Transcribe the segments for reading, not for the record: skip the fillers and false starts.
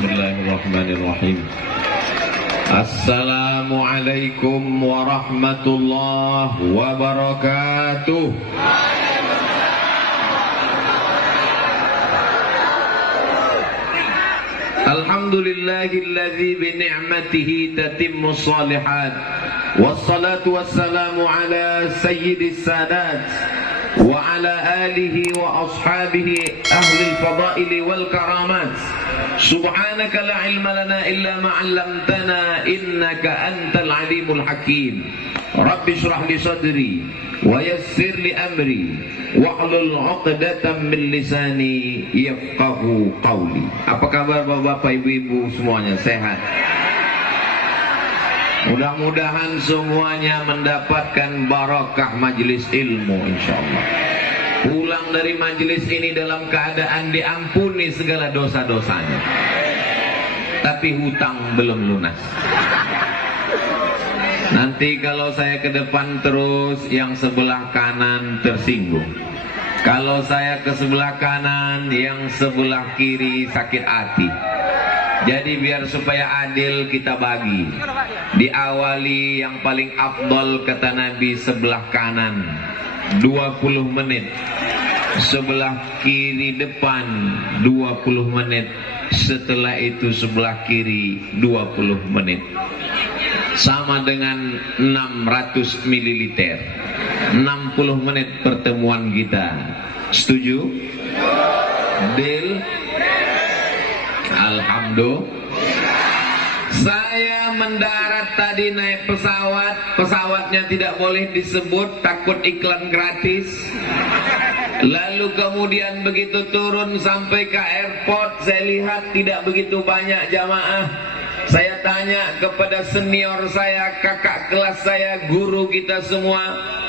Bismillahirrahmanirrahim. Assalamualaikum warahmatullahi wabarakatuh. Alhamdulillahilladzi bi ni'matihi tatimmu shalihat. Wassalatu wassalamu ala sayyidis sadat wa ala alihi wa ashabihi ahli al-fadaili wal karamat. Subhanaka la ilma lana illa ma 'allamtana innaka antal alimul hakim. Rabbi shrah li sadri wa yassir li amri wahlul 'uqdatam min lisani yafqahu qawli. Apa kabar Bapak Ibu-ibu semuanya? Sehat? Mudah-mudahan semuanya mendapatkan barakah majelis ilmu insyaallah. Pulang dari majelis ini dalam keadaan diampuni segala dosa-dosanya. Tapi hutang belum lunas. Nanti kalau saya ke depan terus, yang sebelah kanan tersinggung. Kalau saya ke sebelah kanan, yang sebelah kiri sakit hati. Jadi biar supaya adil kita bagi. Diawali yang paling afdol kata Nabi sebelah kanan 20 menit. Sebelah kiri depan 20 menit. Setelah itu sebelah kiri 20 menit. Sama dengan 600 ml. 60 menit pertemuan kita. Setuju? Deal? Alhamdulillah. Saya mendarat tadi naik pesawat. Pesawatnya tidak boleh disebut, takut iklan gratis. Lalu kemudian begitu turun sampai ke airport, saya lihat tidak begitu banyak jamaah. Saya tanya kepada senior saya, kakak kelas saya, guru kita semua,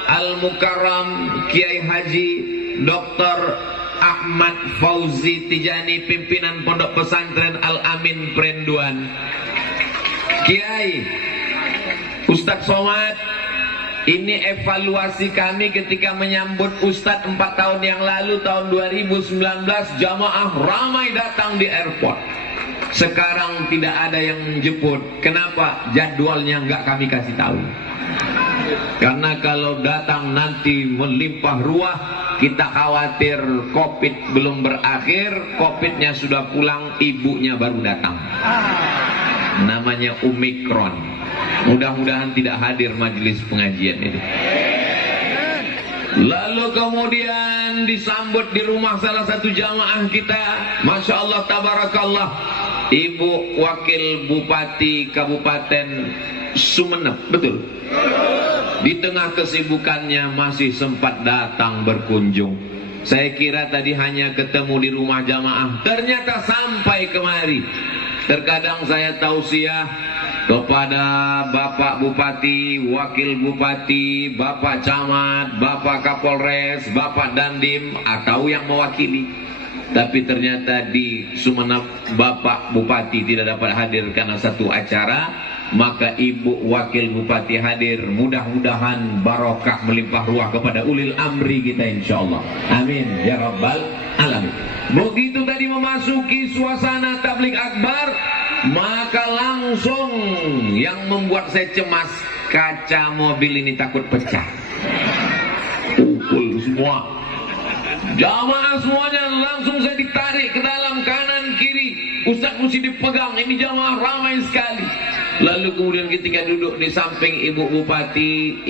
Al-Mukarram Kiai Haji Dr. Ahmad Fauzi Tijani, pimpinan Pondok Pesantren Al-Amin Perenduan. Kiai, Ustadz Somad, ini evaluasi kami ketika menyambut Ustadz 4 tahun yang lalu, tahun 2019, jamaah ramai datang di airport. Sekarang tidak ada yang menjemput. Kenapa? Jadwalnya nggak kami kasih tahu. Karena kalau datang nanti melimpah ruah, kita khawatir COVID belum berakhir, COVID-nya sudah pulang, ibunya baru datang. Namanya Omikron. Mudah-mudahan tidak hadir majelis pengajian ini. Lalu kemudian disambut di rumah salah satu jamaah kita, Masya Allah, Tabarakallah, Ibu Wakil Bupati Kabupaten Sumeneb, betul? Di tengah kesibukannya masih sempat datang berkunjung. Saya kira tadi hanya ketemu di rumah jamaah, ternyata sampai kemari. Terkadang saya tausiah kepada Bapak Bupati, Wakil Bupati, Bapak Camat, Bapak Kapolres, Bapak Dandim, atau yang mewakili. Tapi ternyata di Sumeneb Bapak Bupati tidak dapat hadir karena satu acara. Maka Ibu Wakil Bupati hadir. Mudah-mudahan barokah melimpah ruah kepada ulil amri kita insyaallah. Amin ya rabbal alamin. Begitu tadi memasuki suasana tabligh akbar, maka langsung yang membuat saya cemas, kaca mobil ini takut pecah. Pukul semua. Jamaah semuanya langsung saya ditarik ke dalam, kanan kiri. Ustaz mesti dipegang, ini jamaah ramai sekali. Lalu kemudian ketika duduk di samping Ibu Bupati,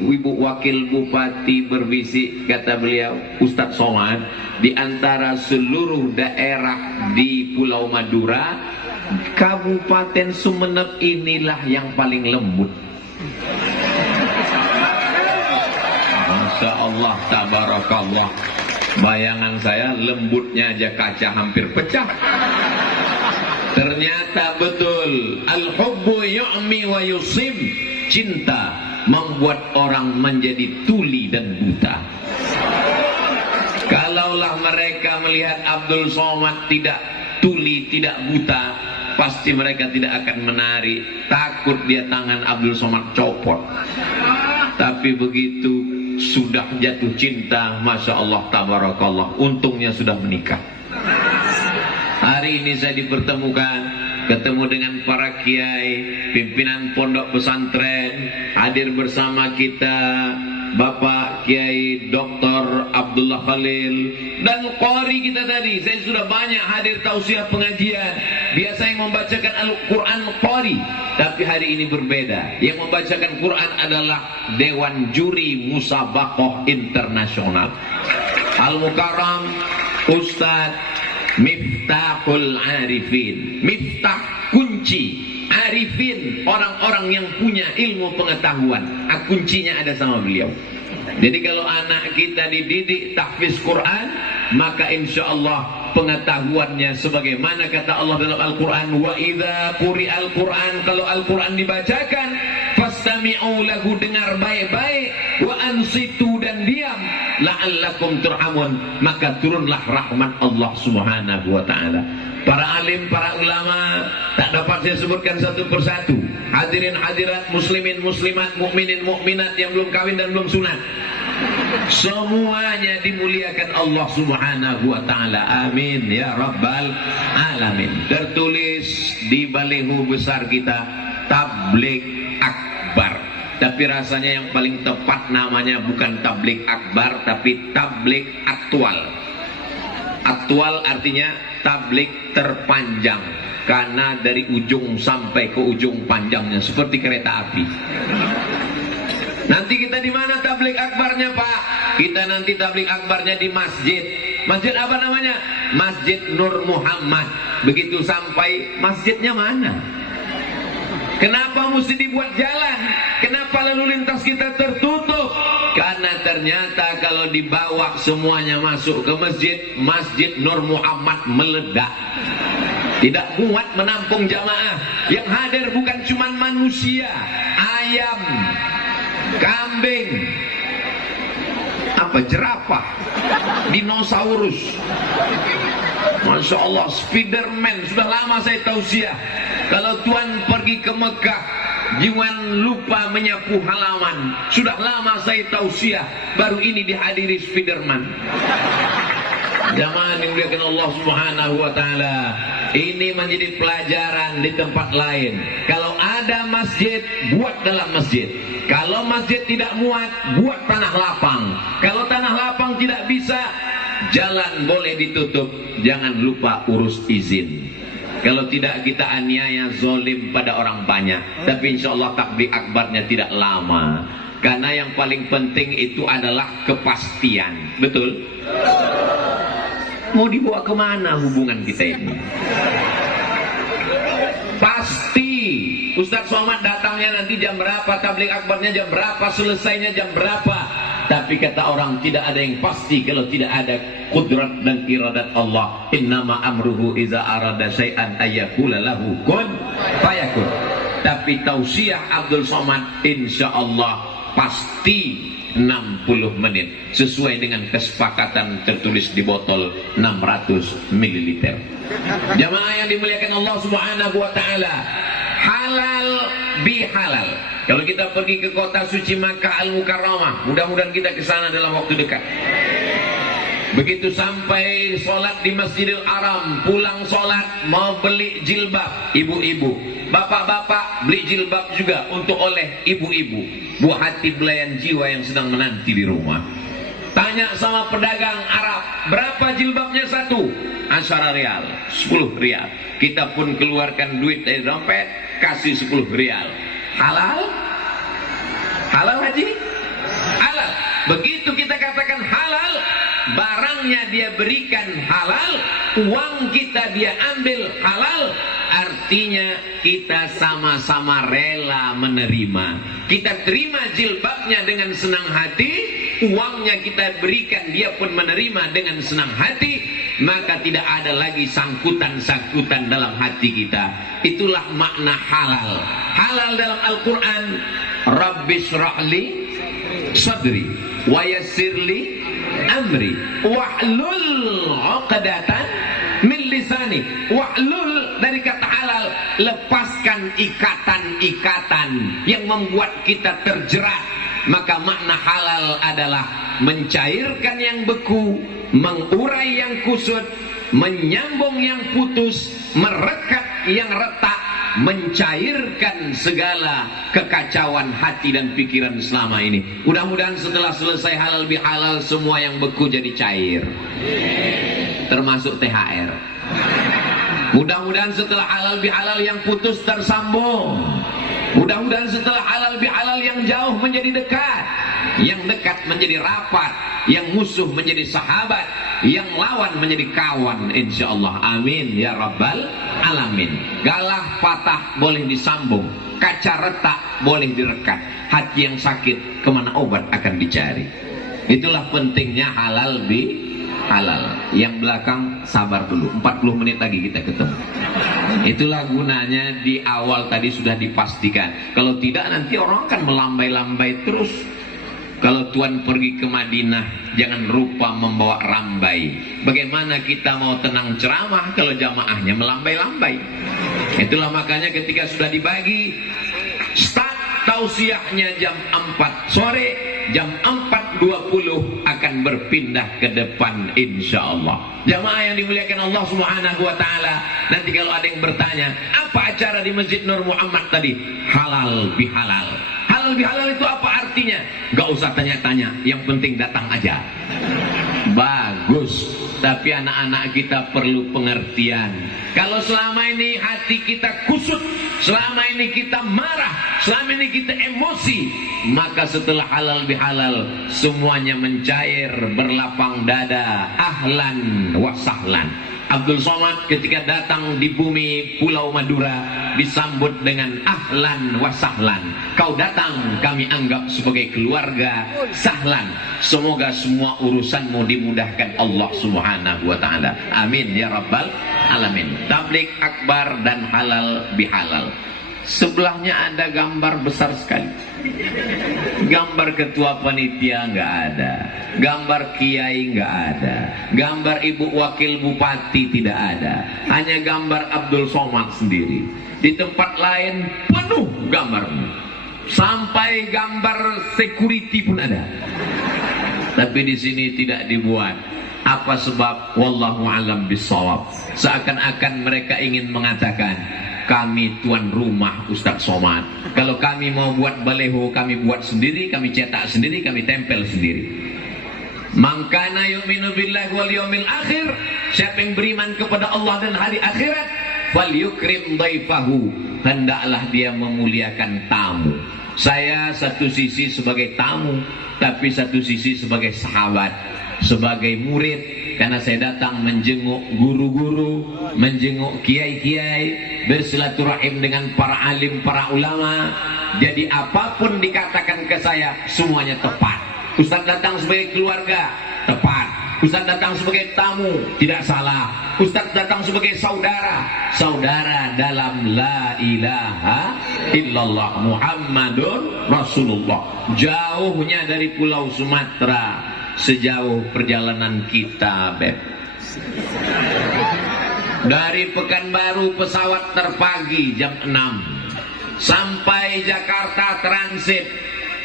Ibu Wakil Bupati berbisik, kata beliau, Ustadz Somad, di antara seluruh daerah di Pulau Madura, Kabupaten Sumeneb inilah yang paling lembut. Masya Allah, tabarakallah. Bayangan saya lembutnya aja kaca hampir pecah. Ternyata betul, al-hubbu yu'mi wa yusim. Cinta membuat orang menjadi tuli dan buta. Kalaulah mereka melihat Abdul Somad tidak tuli, tidak buta, pasti mereka tidak akan menari. Takut dia tangan Abdul Somad copot. Tapi begitu sudah jatuh cinta, Masya Allah, tabarakallah, untungnya sudah menikah. Hari ini saya dipertemukan, ketemu dengan para kiai, pimpinan pondok pesantren, hadir bersama kita Bapak Kiai Dr. Abdullah Khalil dan qari kita tadi. Saya sudah banyak hadir tausiah pengajian. Biasa yang membacakan Al-Quran qari, tapi hari ini berbeda. Yang membacakan Quran adalah Dewan Juri Musabaqah Internasional. Al-Mukarram Ustadz Miftahul Arifin. Miftah, kunci. Arifin, orang-orang yang punya ilmu pengetahuan. Kuncinya ada sama beliau. Jadi kalau anak kita dididik tahfiz Quran, maka insya Allah pengetahuannya sebagaimana kata Allah dalam Al-Quran, wa idza quri'al Quran, kalau Al-Quran dibacakan, fastami'u lahu, dengar baik-baik, wa ansitu, dan diam, la'allakum turhamun, maka turunlah rahmat Allah Subhanahu wa ta'ala. Para alim, para ulama, tak dapat saya sebutkan satu persatu. Hadirin hadirat, muslimin muslimat, mukminin mukminat yang belum kawin dan belum sunat, semuanya dimuliakan Allah Subhanahu wa ta'ala. Amin ya rabbal alamin. Tertulis di baliho besar kita, Tabligh Akbar. Tapi rasanya yang paling tepat namanya bukan Tabligh Akbar, tapi Tabligh Aktual. Aktual artinya tabligh terpanjang, karena dari ujung sampai ke ujung panjangnya seperti kereta api. Nanti kita di mana tabligh akbarnya, Pak? Kita nanti tabligh akbarnya di masjid. Masjid apa namanya? Masjid Nur Muhammad. Begitu sampai, masjidnya mana? Kenapa mesti dibuat jalan? Kenapa lalu lintas kita tertutup? Karena ternyata kalau dibawa semuanya masuk ke masjid, Masjid Nur Muhammad meledak. Tidak kuat menampung jamaah. Yang hadir bukan cuma manusia, ayam, kambing, jerapah, dinosaurus. Masya Allah, Spiderman. Sudah lama saya tausiah, kalau Tuhan pergi ke Mekah, jangan lupa menyapu halaman. Sudah lama saya tausiah, baru ini dihadiri Spiderman. Jamaah yang dimuliakan Allah Subhanahu wa ta'ala, ini menjadi pelajaran di tempat lain. Kalau ada masjid, buat dalam masjid. Kalau masjid tidak muat, buat tanah lapang. Kalau tanah lapang tidak bisa, jalan boleh ditutup. Jangan lupa urus izin. Kalau tidak, kita aniaya, zolim pada orang banyak. Tapi insya Allah takbir akbarnya tidak lama. Karena yang paling penting itu adalah kepastian. Betul? Mau dibawa kemana hubungan kita ini? Pasti Ustadz Somad datangnya nanti jam berapa, tabligh akbarnya jam berapa, selesainya jam berapa. Tapi kata orang, tidak ada yang pasti kalau tidak ada kudrat dan iradat Allah. Innama amruhu iza arada syai'an ayyakula lahu kun fayakun. Tapi tausiah Abdul Somad insya Allah pasti 60 menit sesuai dengan kesepakatan tertulis di botol 600 ml. Jamaah yang dimuliakan Allah Subhanahu wa ta'ala, halal bihalal. Kalau kita pergi ke kota suci Makkah Al-Mukarramah, mudah-mudahan kita ke sana dalam waktu dekat. Begitu sampai sholat di Masjidil Haram, pulang sholat mau beli jilbab, ibu-ibu, bapak-bapak beli jilbab juga untuk oleh ibu-ibu, buah hati belayan jiwa yang sedang menanti di rumah. Tanya sama pedagang Arab, berapa jilbabnya satu? 10 rial, 10 rial. Kita pun keluarkan duit dari dompet, kasih 10 rial. Halal? Halal haji? Halal. Begitu kita katakan halal, barangnya dia berikan halal, uang kita dia ambil halal, artinya kita sama-sama rela menerima. Kita terima jilbabnya dengan senang hati, uangnya kita berikan, dia pun menerima dengan senang hati, maka tidak ada lagi sangkutan-sangkutan dalam hati kita. Itulah makna halal. Halal dalam Al-Quran, Rabbishrahli sadri wa yassirli amri wahlul 'uqdatan min lisani. Wahlul dari kata halal, lepaskan ikatan-ikatan yang membuat kita terjerat. Maka makna halal adalah mencairkan yang beku, mengurai yang kusut, menyambung yang putus, merekat yang retak, mencairkan segala kekacauan hati dan pikiran selama ini. Mudah-mudahan setelah selesai halal bihalal semua yang beku jadi cair, termasuk THR. Mudah-mudahan setelah halal bihalal yang putus tersambung. Mudah-mudahan setelah halal bihalal yang jauh menjadi dekat, yang dekat menjadi rapat, yang musuh menjadi sahabat, yang lawan menjadi kawan, insyaallah. Amin ya rabbal alamin. Galah patah boleh disambung, kaca retak boleh direkat, hati yang sakit kemana obat akan dicari. Itulah pentingnya halal bi halal. Yang belakang sabar dulu, 40 menit lagi kita ketemu. Itulah gunanya di awal tadi sudah dipastikan. Kalau tidak nanti orang akan melambai-lambai terus. Kalau Tuhan pergi ke Madinah, jangan lupa membawa rambai. Bagaimana kita mau tenang ceramah kalau jamaahnya melambai-lambai? Itulah makanya ketika sudah dibagi, start tausiahnya jam 4 sore, jam 4.20 akan berpindah ke depan insyaallah. Jamaah yang dimuliakan Allah Subhanahu wa taala, nanti kalau ada yang bertanya, apa acara di Masjid Nur Muhammad tadi? Halal bihalal. Halal bihalal itu apa artinya? Gak usah tanya-tanya, yang penting datang aja. Bagus, tapi anak-anak kita perlu pengertian. Kalau selama ini hati kita kusut, selama ini kita marah, selama ini kita emosi, maka setelah halal bihalal semuanya mencair, berlapang dada. Ahlan wa sahlan. Abdul Somad ketika datang di bumi Pulau Madura disambut dengan ahlan wa sahlan. Kau datang kami anggap sebagai keluarga. Sahlan, semoga semua urusanmu dimudahkan Allah Subhanahu wa taala. Amin ya rabbal alamin. Tabligh akbar dan halal bihalal. Sebelahnya ada gambar besar sekali. Gambar ketua panitia nggak ada, gambar kiai nggak ada, gambar ibu wakil bupati tidak ada, hanya gambar Abdul Somad sendiri. Di tempat lain penuh gambarnya, sampai gambar security pun ada. Tapi di sini tidak dibuat. Apa sebab? Wallahu alam bissawab. Seakan-akan mereka ingin mengatakan, kami tuan rumah Ustadz Somad. Kalau kami mau buat baleho, kami buat sendiri, kami cetak sendiri, kami tempel sendiri. Mangkana yu'minu billahi wal yawmil akhir, siapa yang beriman kepada Allah dan hari akhirat, fal yukrim dhaifahu, hendaklah dia memuliakan tamu. Saya satu sisi sebagai tamu, tapi satu sisi sebagai sahabat, sebagai murid. Karena saya datang menjenguk guru-guru, menjenguk kiai-kiai, bersilaturahim dengan para alim, para ulama. Jadi apapun dikatakan ke saya, semuanya tepat. Ustaz datang sebagai keluarga, tepat. Ustaz datang sebagai tamu, tidak salah. Ustaz datang sebagai saudara, saudara dalam la ilaha illallah Muhammadun Rasulullah. Jauhnya dari Pulau Sumatera sejauh perjalanan kita, Beb. Dari Pekanbaru pesawat terpagi jam 6 sampai Jakarta transit,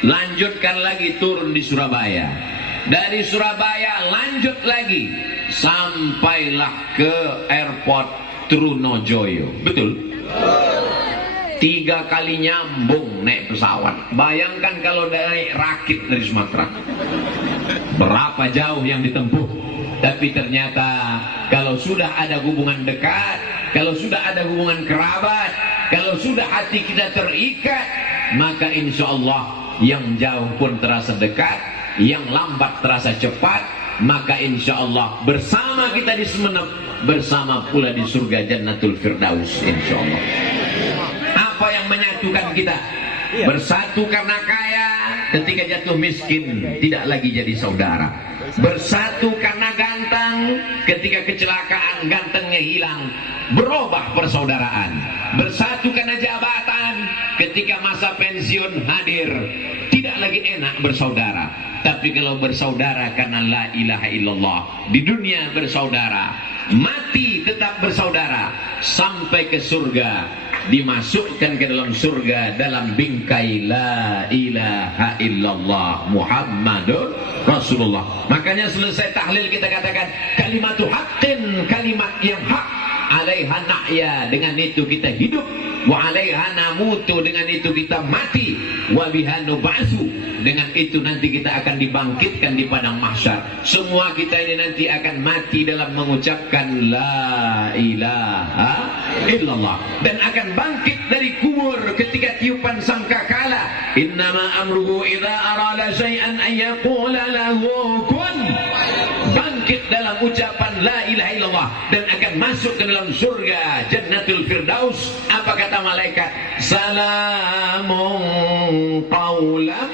lanjutkan lagi turun di Surabaya. Dari Surabaya lanjut lagi sampailah ke airport Trunojoyo. Betul? 3 kali nyambung naik pesawat. Bayangkan kalau naik rakit dari Sumatera, berapa jauh yang ditempuh. Tapi ternyata kalau sudah ada hubungan dekat, kalau sudah ada hubungan kerabat, kalau sudah hati kita terikat, maka insya Allah yang jauh pun terasa dekat, yang lambat terasa cepat. Maka insya Allah bersama kita di Sumenep, bersama pula di surga Jannatul Firdaus, insya Allah. Apa yang menyatukan kita? Bersatu karena kaya, ketika jatuh miskin tidak lagi jadi saudara. Bersatu karena ganteng, ketika kecelakaan gantengnya hilang, berubah persaudaraan. Bersatu karena jabatan, ketika masa pensiun hadir, tidak lagi enak bersaudara. Tapi kalau bersaudara karena la ilaha illallah, di dunia bersaudara, mati tetap bersaudara, sampai ke surga dimasukkan ke dalam surga dalam bingkai la ilaha illallah Muhammadur Rasulullah. Makanya selesai tahlil kita katakan kalimatu haqqin, kalimat yang hak, alaiha nahya, dengan itu kita hidup, wa alaiha namutu, dengan itu kita mati, wa biha nub'atsu, dengan itu nanti kita akan dibangkitkan di padang mahsyar. Semua kita ini nanti akan mati dalam mengucapkan la ilaha illallah, dan akan bangkit dari kubur ketika tiupan sangkakala. Innama amruhu idza arada syai'an an yaqula lahu kun. Bangkit dalam ucapan la ilaha illallah dan akan masuk ke dalam surga Jannatul Firdaus. Apa kata malaikat? Salamun qaulan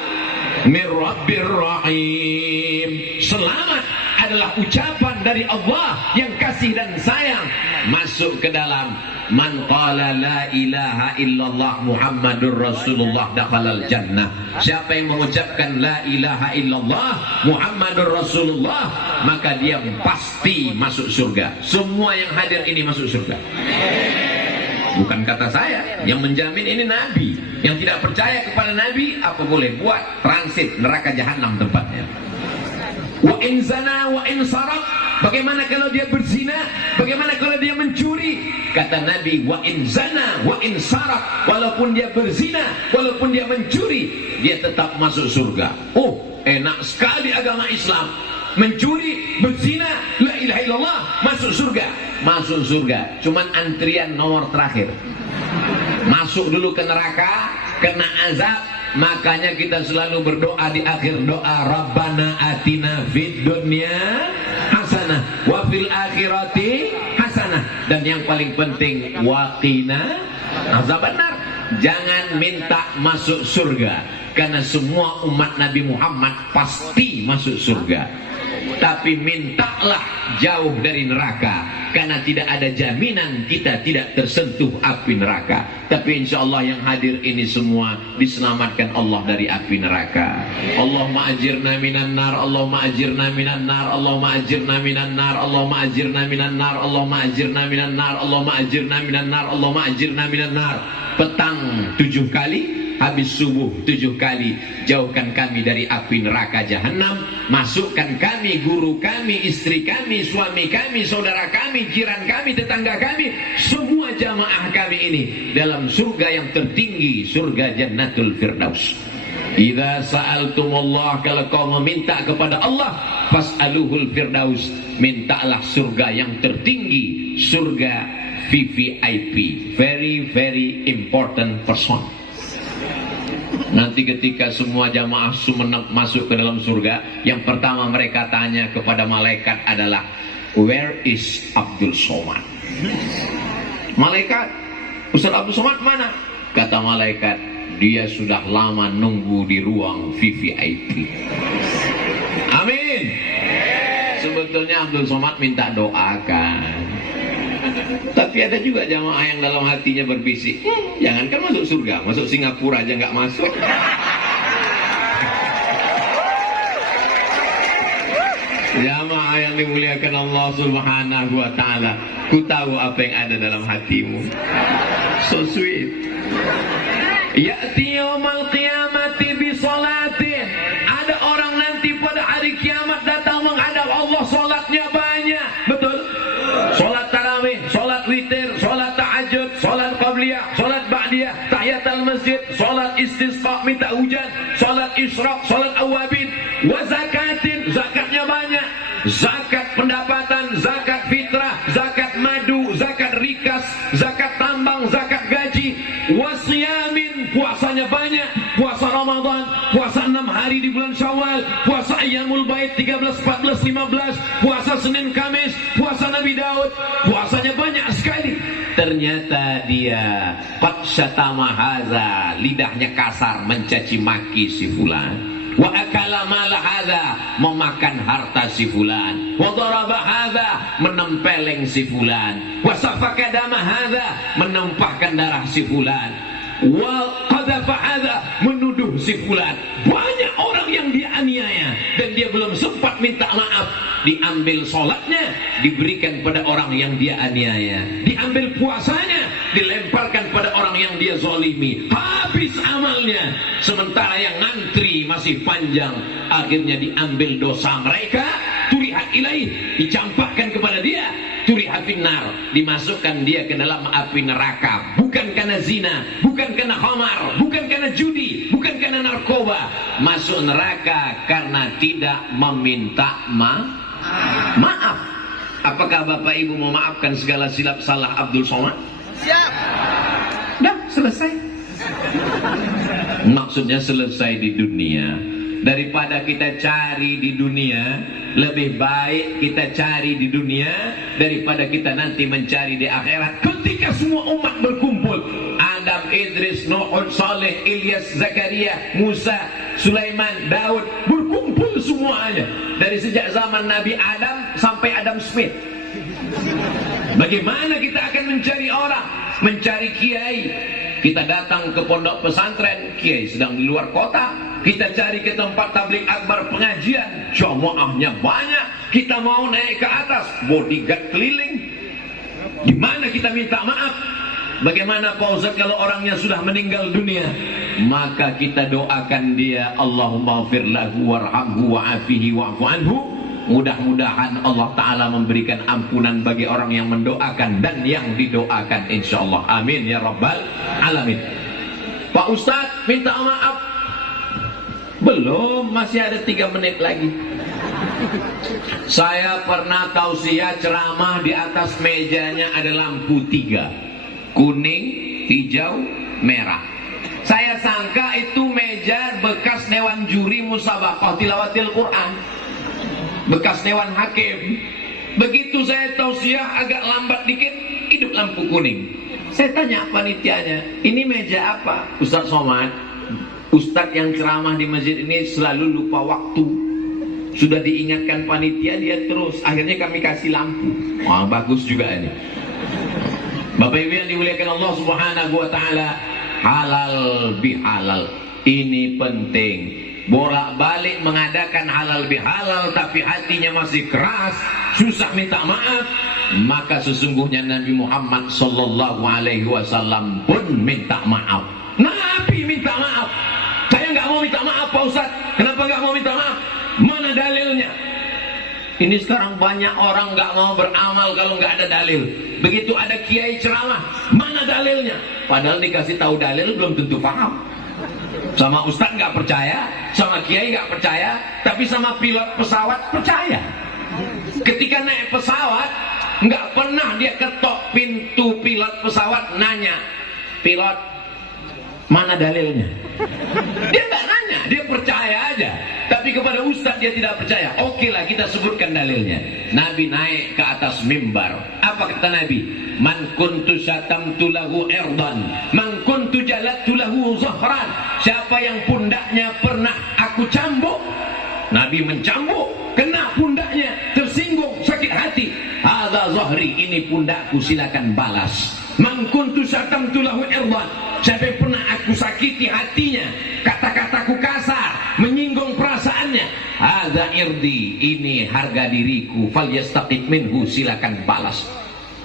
min Rabbir Rahim. Selamat adalah ucapan dari Allah yang kasih dan sayang. Masuk ke dalam man qala la ilaha illallah Muhammadur Rasulullah dakhalal jannah. Siapa yang mengucapkan la ilaha illallah Muhammadur Rasulullah, maka dia pasti masuk surga. Semua yang hadir ini masuk surga. Bukan kata saya, yang menjamin ini Nabi. Yang tidak percaya kepada Nabi, apa boleh buat? Transit neraka jahanam tempatnya. Wa in zana wa in saraq. Bagaimana kalau dia berzina? Bagaimana kalau dia mencuri? Kata Nabi, wa in zana wa in saraq. Walaupun dia berzina, walaupun dia mencuri, dia tetap masuk surga. Oh, enak sekali agama Islam. Mencuri, berzina, la ilaha illallah, masuk surga. Masuk surga. Cuman antrian nomor terakhir. Masuk dulu ke neraka, kena azab. Makanya kita selalu berdoa di akhir doa, Rabbana atina fid dunya hasanah wa fil akhirati hasanah, dan yang paling penting waqina azabannar. Jangan minta masuk surga, karena semua umat Nabi Muhammad pasti masuk surga. Tapi mintalah jauh dari neraka, karena tidak ada jaminan kita tidak tersentuh api neraka. Tapi insya Allah yang hadir ini semua diselamatkan Allah dari api neraka. Allahumma ajirna minan nar, Allahumma ajirna minan nar, Allahumma ajirna minan nar, Allahumma ajirna minan nar, Allahumma ajirna minan nar, Allahumma ajirna minan nar, Allahumma ajirna minan nar. Petang 7 kali, habis subuh 7 kali. Jauhkan kami dari api neraka jahanam. Masukkan kami, guru kami, istri kami, suami kami, saudara kami, jiran kami, tetangga kami, semua jamaah kami ini dalam surga yang tertinggi, surga Jannatul Firdaus. Idza sa'altumullah, kalau kau meminta kepada Allah, fas'aluhul firdaus, mintalah surga yang tertinggi, surga VVIP, very very important person. Nanti ketika semua jamaah Sumeneb masuk ke dalam surga, yang pertama mereka tanya kepada malaikat adalah, where is Abdul Somad? Malaikat, Ustaz Abdul Somad mana? Kata malaikat, dia sudah lama nunggu di ruang VVIP. Amin. Sebetulnya Abdul Somad minta doakan. Tapi ada juga jamaah yang dalam hatinya berbisik, jangankan masuk surga, masuk Singapura aja nggak masuk. Jamaah yang dimuliakan Allah Subhanahu wa ta'ala, ku tahu apa yang ada dalam hatimu. So sweet. Ya'ti yaumal qiyamati bi salatin. Ada orang nanti pada hari kiamat datang menghadap Allah, salatnya banyak. Betul? Salat tarawih, salat witir, salat tahajud, salat qabliyah, salat ba'diyah, tahiyatul masjid, salat istisqa minta hujan, salat isyraq, salat awabin, wa zakatin, zakatnya banyak. Zakat pendapatan, zakat fitrah, zakat madu, zakat rikas, zakat tambang, zakat gaji, wasiyamin, puasanya banyak, puasa Ramadan, puasa 6 hari di bulan Syawal, puasa Ayyamul Bait 13, 14, 15, puasa Senin Kamis, puasa Nabi Daud, puasanya banyak sekali. Ternyata dia qad syatama hadza, lidahnya kasar mencaci maki si fulan. Wa akala mala hadza, memakan harta si fulan. Wa daraba hadza, menempeleng si fulan. Wa safaka dama hadza, menumpahkan darah si fulan. Wa qadhafa hadza, menuduh si fulan. Banyak orang yang dianiaya dan dia belum sempat minta maaf. Diambil sholatnya, diberikan pada orang yang dia aniaya. Diambil puasanya, dilemparkan pada orang yang dia zalimi, habis amalnya. Sementara yang ngantri masih panjang, akhirnya diambil dosa mereka, turihat ilaih, dicampakkan kepada dia, turihat finnar, dimasukkan dia ke dalam api neraka. Bukan karena zina, bukan karena khamar, bukan karena judi, bukan karena narkoba. Masuk neraka karena tidak meminta maaf. Apakah Bapak Ibu mau maafkan segala silap salah Abdul Somad? Siap. Dah selesai. Maksudnya selesai di dunia. Daripada kita cari di dunia, lebih baik kita cari di dunia daripada kita nanti mencari di akhirat. Ketika semua umat berkumpul, Adam, Idris, Nuh, Saleh, Ilyas, Zakaria, Musa, Sulaiman, Daud, berkumpul semuanya. Dari sejak zaman Nabi Adam sampai Adam Smith. Bagaimana kita akan mencari orang? Mencari kiai. Kita datang ke pondok pesantren, kiai sedang di luar kota. Kita cari ke tempat tabligh akbar pengajian, jamaahnya banyak. Kita mau naik ke atas, bodyguard keliling. Gimana kita minta maaf? Bagaimana Pak Ustaz kalau orangnya sudah meninggal dunia? Maka kita doakan dia, Allahumma ighfir lahu warhamhu wa'afihi wa'fu anhu. Mudah-mudahan Allah Ta'ala memberikan ampunan bagi orang yang mendoakan dan yang didoakan, insyaallah. Amin ya rabbal alamin. Pak Ustaz minta maaf. Belum, masih ada 3 menit lagi. Saya pernah tausiah ceramah, di atas mejanya ada lampu 3, kuning, hijau, merah. Saya sangka itu meja bekas dewan juri musabaqah tilawatil Quran, bekas dewan hakim. Begitu saya tausiah agak lambat dikit, hidup lampu kuning. Saya tanya panitianya, ini meja apa? Ustaz Somad, Ustadz yang ceramah di masjid ini selalu lupa waktu. Sudah diingatkan panitia, dia terus. Akhirnya kami kasih lampu. Wah, bagus juga ini. Bapak Ibu yang dimuliakan Allah Subhanahu wa Ta'ala, halal bihalal ini penting. Bolak-balik mengadakan halal bihalal tapi hatinya masih keras, susah minta maaf, maka sesungguhnya Nabi Muhammad sallallahu alaihi wasallam pun minta maaf. Nabi minta maaf. Saya nggak mau minta maaf Pak Ustaz. Kenapa nggak mau minta maaf? Mana dalilnya? Ini sekarang banyak orang nggak mau beramal kalau nggak ada dalil. Begitu ada kiai ceramah, mana dalilnya? Padahal dikasih tahu dalil belum tentu paham. Sama Ustaz nggak percaya, sama kiai nggak percaya, tapi sama pilot pesawat percaya. Ketika naik pesawat, nggak pernah dia ketok pintu pilot pesawat nanya, pilot, mana dalilnya? Dia nggak nanya, dia percaya aja. Tapi kepada Ustaz dia tidak percaya. Oke lah, kita sebutkan dalilnya. Nabi naik ke atas mimbar. Apa kata Nabi? Man kuntu syatamtu lahu irdan, man kuntu jalattu lahu zahran. Siapa yang pundaknya pernah aku cambuk, Nabi mencambuk, kena pundaknya, tersinggung, sakit hati. Hadza zahri, ini pundakku, silakan balas. Man kuntu syatamtu lahu irdan, siapa yang pernah aku sakiti hatinya, kata-kataku kasar, menyinggung perasaannya, hadza irdi, ini harga diriku, falyastaqim minhu, silakan balas.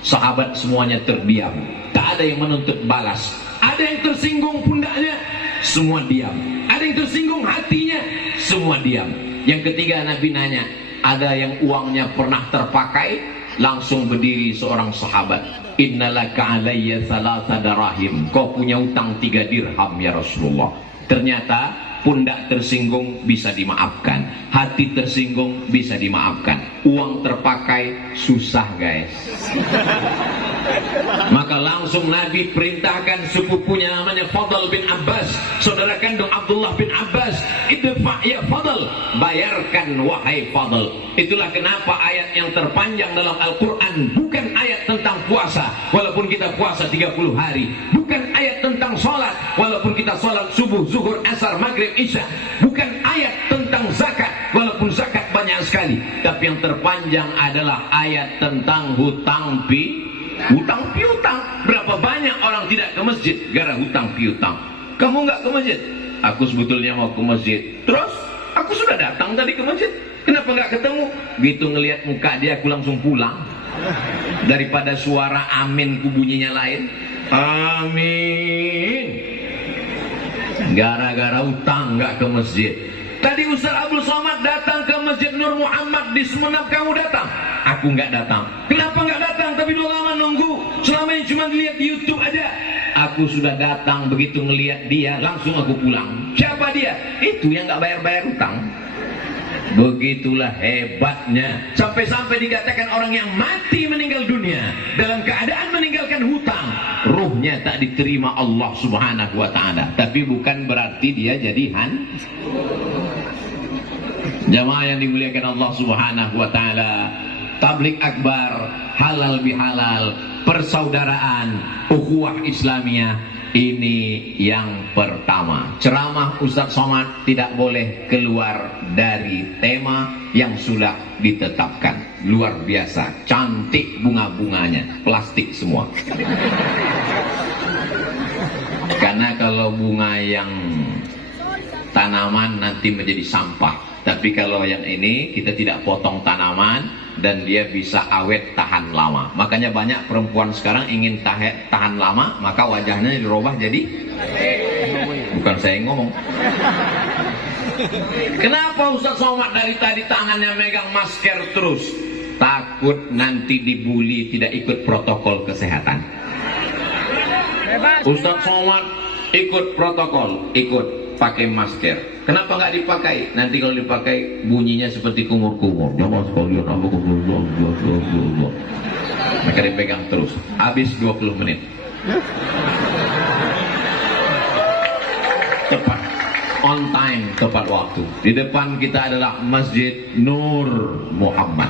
Sahabat semuanya terdiam, tak ada yang menuntut balas. Ada yang tersinggung pundaknya, semua diam. Ada yang tersinggung hatinya, semua diam. Yang ketiga Nabi nanya, ada yang uangnya pernah terpakai? Langsung berdiri seorang sahabat, innalaka alayya thalatha darahim, kau punya utang 3 dirham ya Rasulullah. Ternyata pundak tersinggung bisa dimaafkan, hati tersinggung bisa dimaafkan, uang terpakai susah guys. Maka langsung Nabi perintahkan sepupunya namanya Fadl bin Abbas, saudara kandung Abdullah bin Abbas, idfa ya Fadl, bayarkan wahai Fadl. Itulah kenapa ayat yang terpanjang dalam Al-Quran bukan ayat tentang puasa, walaupun kita puasa 30 hari, bukan ayat tentang sholat, walaupun kita sholat subuh, zuhur, asar, maghrib, isya, bukan ayat tentang zakat, walaupun zakat banyak sekali, tapi yang terpanjang adalah ayat tentang hutang piutang. Berapa banyak orang tidak ke masjid gara hutang piutang. Kamu nggak ke masjid? Aku sebetulnya mau ke masjid. Terus aku sudah datang tadi ke masjid, kenapa nggak ketemu? Gitu ngelihat muka dia aku langsung pulang. Daripada suara amin ku bunyinya lain. Amin. Gara-gara utang nggak ke masjid. Tadi Ustaz Abdul Somad datang ke Masjid Nur Muhammad di Sumenep, kamu datang? Aku nggak datang. Kenapa nggak datang? Tapi udah lama nunggu. Selama ini cuma lihat di YouTube aja. Aku sudah datang, begitu ngelihat dia langsung aku pulang. Siapa dia? Itu yang nggak bayar-bayar utang. Begitulah hebatnya. Sampai-sampai dikatakan orang yang mati meninggal dunia dalam keadaan meninggalkan hutang, ruhnya tak diterima Allah Subhanahu wa ta'ala. Tapi bukan berarti dia jadi Jamaah yang dimuliakan Allah Subhanahu wa ta'ala, tablik akbar, halal bihalal, persaudaraan, ukhuwah Islamiyah, ini yang pertama. Ceramah Ustaz Somad tidak boleh keluar dari tema yang sudah ditetapkan. Luar biasa, cantik bunga-bunganya, plastik semua. Karena kalau bunga yang tanaman nanti menjadi sampah. Tapi kalau yang ini kita tidak potong tanaman dan dia bisa awet tahan lama. Makanya banyak perempuan sekarang ingin tahan lama, maka wajahnya dirubah jadi, bukan saya yang ngomong. Kenapa Ustaz Somad dari tadi tangannya megang masker terus? Takut nanti dibully tidak ikut protokol kesehatan. Ustaz Somad ikut protokol, ikut pakai masker. Kenapa nggak dipakai? Nanti kalau dipakai bunyinya seperti kumur-kumur. Jamaah sekalian, apa kumur-kumur? Maka dipegang terus. Habis 20 menit. Cepat, on time, tepat waktu. Di depan kita adalah Masjid Nur Muhammad.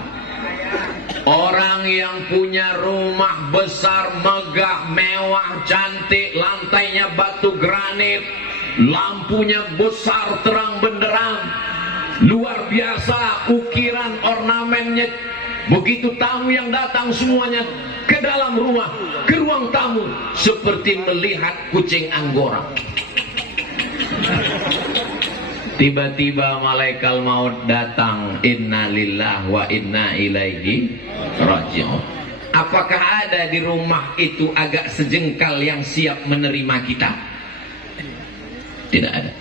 Orang yang punya rumah besar, megah, mewah, cantik, lantainya batu granit, lampunya besar terang benderang, luar biasa, ukiran ornamennya. Begitu tamu yang datang semuanya ke dalam rumah, ke ruang tamu, seperti melihat kucing Anggora. Tiba-tiba malaikat maut datang, inna lillahi wa inna ilaihi raji'un. Apakah ada di rumah itu agak sejengkal yang siap menerima kita? Tidak ada.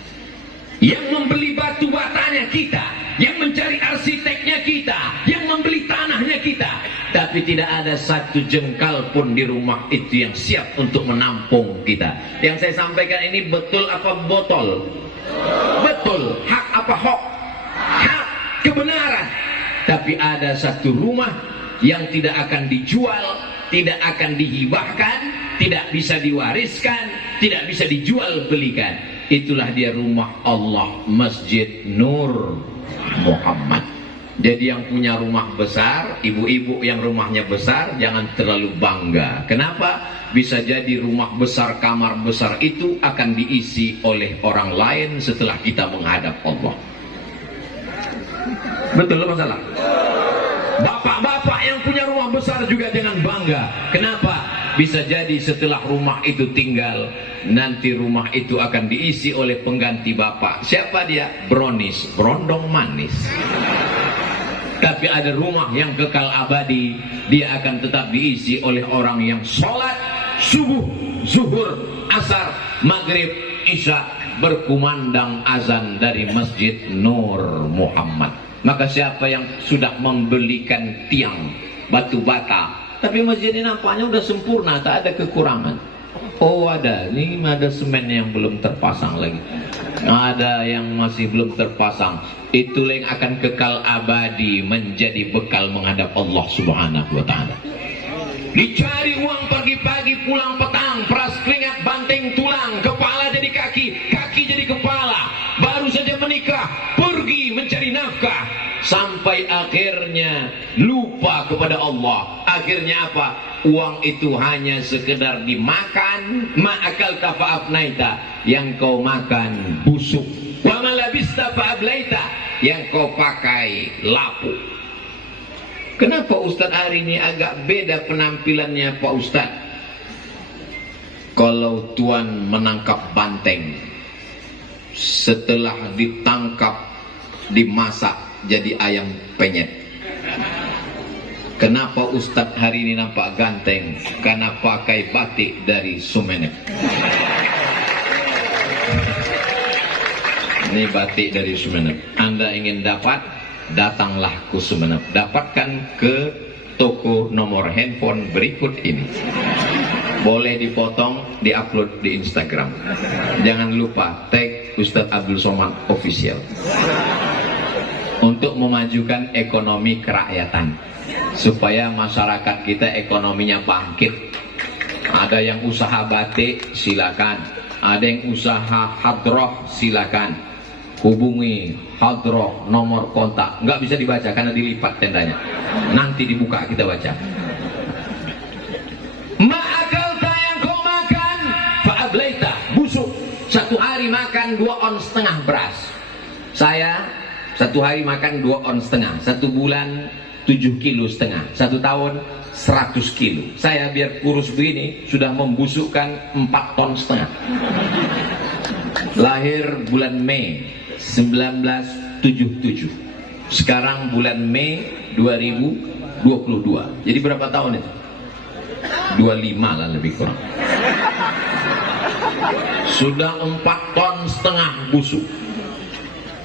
Yang membeli batu batanya kita, yang mencari arsiteknya kita, yang membeli tanahnya kita, tapi tidak ada satu jengkal pun di rumah itu yang siap untuk menampung kita. Yang saya sampaikan ini betul apa botol? Betul. Hak apa hoax? Hak, kebenaran. Tapi ada satu rumah yang tidak akan dijual, tidak akan dihibahkan, tidak bisa diwariskan, tidak bisa dijual belikan. Itulah dia rumah Allah, Masjid Nur Muhammad. Jadi yang punya rumah besar, ibu-ibu yang rumahnya besar, jangan terlalu bangga. Kenapa? Bisa jadi rumah besar, kamar besar itu akan diisi oleh orang lain setelah kita menghadap Allah. Betul apa salah? Bapak-bapak yang punya rumah besar juga jangan bangga. Kenapa? Bisa jadi setelah rumah itu tinggal, nanti rumah itu akan diisi oleh pengganti bapak. Siapa dia? Bronis, berondong manis. Tapi ada rumah yang kekal abadi, dia akan tetap diisi oleh orang yang sholat subuh, zuhur, asar, maghrib, isya, berkumandang azan dari Masjid Nur Muhammad. Maka siapa yang sudah membelikan tiang batu bata, tapi masjid ini nampaknya udah sempurna, tak ada kekurangan. Oh ada, ini ada semen yang belum terpasang lagi, ada yang masih belum terpasang. Itulah yang akan kekal abadi menjadi bekal menghadap Allah Subhanahu wa ta'ala. Dicari uang pagi-pagi, pulang petang, peras keringat, banting tulang, kepala jadi kaki, kaki jadi kepala, baru saja menikah, pergi mencari nafkah, sampai akhirnya lupa kepada Allah. Akhirnya apa? Uang itu hanya sekedar dimakan, ma'akal tafa'afnaita, yang kau makan busuk, wa malabista fa'ablaita, yang kau pakai lapuk. Kenapa Ustadz hari ini agak beda penampilannya Pak Ustadz? Kalau Tuan menangkap banteng, setelah ditangkap, dimasak jadi ayam penyet. Kenapa Ustadz hari ini nampak ganteng? Karena pakai batik dari Sumeneb. Ini batik dari Sumeneb. Anda ingin dapat, datanglah ke Sumeneb. Dapatkan ke toko nomor handphone berikut ini. Boleh dipotong, diupload di Instagram. Jangan lupa tag Ustadz Abdul Somad Official. Untuk memajukan ekonomi kerakyatan, supaya masyarakat kita ekonominya bangkit. Ada yang usaha batik, silakan. Ada yang usaha hadroh, silakan. Hubungi hadroh, nomor kontak. Nggak bisa dibaca karena dilipat tendanya. Nanti dibuka kita baca. Ma'akalta yang kau makan, fa'ablaita, busuk. Satu hari makan 2,5 ons beras. Saya satu hari makan 2,5 ons. Satu bulan 7,5 kilo. Satu tahun 100 kilo. Saya biar kurus begini sudah membusukkan 4,5 ton. Lahir bulan Mei 1977. Sekarang bulan Mei 2022. Jadi berapa tahun itu? 25 lah lebih kurang. Sudah 4,5 ton busuk.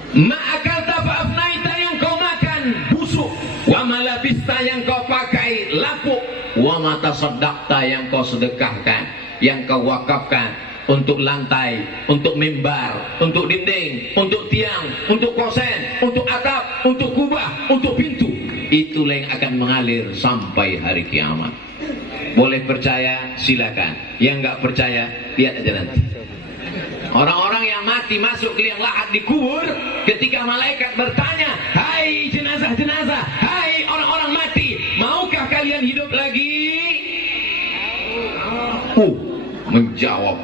Ma'akalta fa'afnaita, yang kau makan busuk. Wa malabista, yang kau pakai lapuk. Wa matasaddaqta, yang kau sedekahkan, yang kau wakafkan untuk lantai, untuk mimbar, untuk dinding, untuk tiang, untuk kosen, untuk atap, untuk kubah, untuk pintu. Itulah yang akan mengalir sampai hari kiamat. Boleh percaya silakan, yang nggak percaya lihat aja nanti. Orang-orang yang mati masuk ke liang lahat dikubur, ketika malaikat bertanya, hai jenazah-jenazah, hai orang-orang mati, maukah kalian hidup lagi? Menjawab.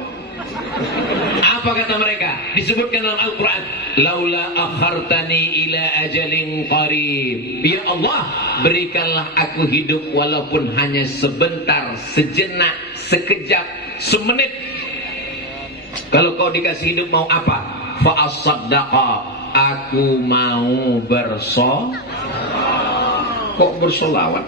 Apa kata mereka? Disebutkan dalam Al-Quran, laula akhartani ila ajalin qarib. Ya Allah, berikanlah aku hidup walaupun hanya sebentar, sejenak, sekejap, semenit. Kalau kau dikasih hidup mau apa? Fa'asaddaqa, aku mau kok bersolawat?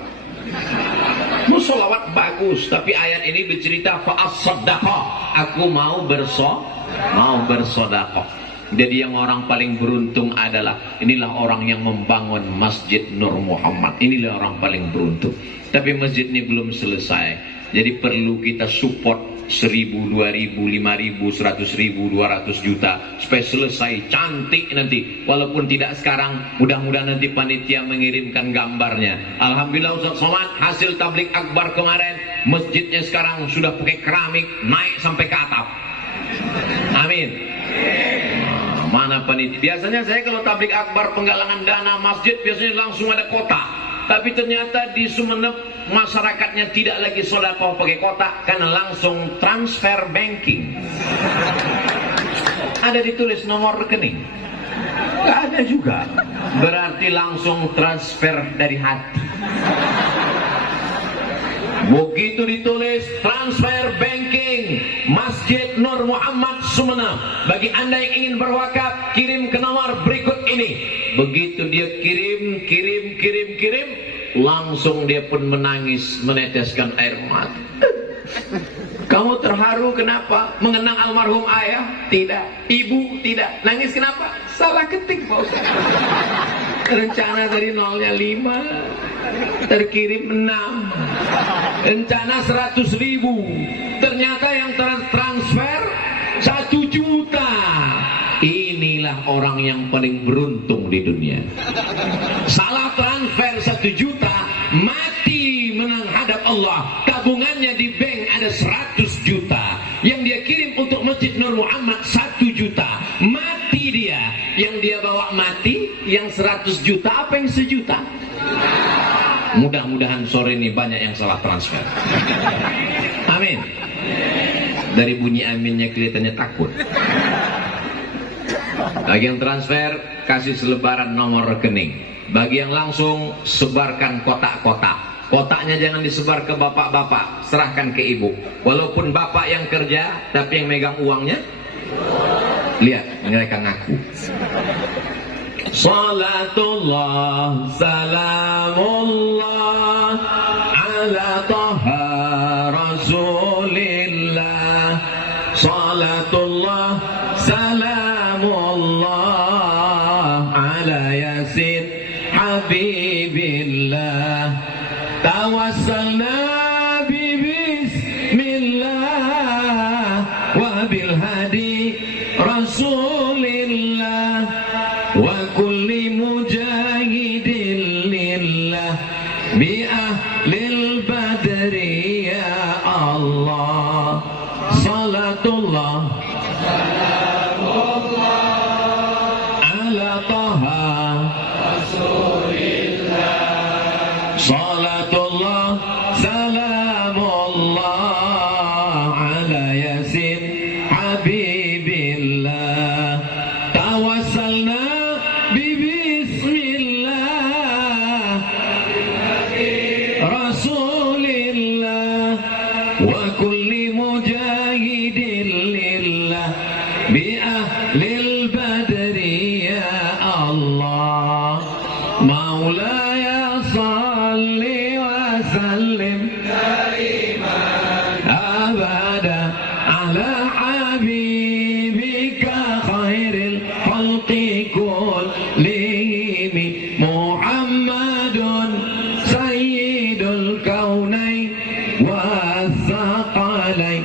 Bersolawat bagus, tapi ayat ini bercerita fa'asaddaqa, aku mau bersodaqah. Jadi yang orang paling beruntung adalah, inilah orang yang membangun Masjid Nur Muhammad. Inilah orang paling beruntung. Tapi masjid ini belum selesai. Jadi perlu kita support 1.000, 2.000, 5.000, 100.000, 200 juta supaya selesai cantik nanti. Walaupun tidak sekarang, mudah-mudahan nanti panitia mengirimkan gambarnya. Alhamdulillah Ustaz Somad, hasil tablik akbar kemarin, masjidnya sekarang sudah pakai keramik, naik sampai ke atap. Amin. Mana panitia? Biasanya saya kalau tablik akbar penggalangan dana masjid biasanya langsung ada kotak. Tapi ternyata di Sumeneb masyarakatnya tidak lagi sedekah pakai kotak, karena langsung transfer banking. Ada ditulis nomor rekening, nggak ada juga. Berarti langsung transfer dari hati. Begitu ditulis transfer banking Masjid Nur Muhammad Sumeneb, bagi anda yang ingin berwakaf, kirim ke nomor berikut ini. Begitu dia kirim, langsung dia pun menangis, meneteskan air mata. Kamu terharu kenapa? Mengenang almarhum ayah? Tidak. Ibu? Tidak. Nangis kenapa? Salah ketik Pak Ustaz. Rencana dari nolnya 5, terkirim 6. Rencana 100.000, ternyata yang transfer 1 juta. Inilah orang yang paling beruntung di dunia. Salah transfer 1 juta, mati menghadap Allah. Tabungannya di bank ada 100 juta. Yang dia kirim untuk Masjid Nur Muhammad 1 juta. Mati dia. Yang dia bawa mati, yang 100 juta, apa yang 1 juta? Mudah-mudahan sore ini banyak yang salah transfer. Amin. Dari bunyi aminnya kelihatannya takut. Bagi yang transfer, kasih selebaran nomor rekening. Bagi yang langsung, sebarkan kotak-kotak. Kotaknya jangan disebar ke bapak-bapak, serahkan ke ibu. Walaupun bapak yang kerja, tapi yang megang uangnya, lihat, mereka ngaku. Salatullah, salamullah وكل مجاهد لله بأهل البدر يا الله مولاي صل وسلم دائما أبدا على حبيبك خير الخلق كلهم محمد سيد الكونين والثقلين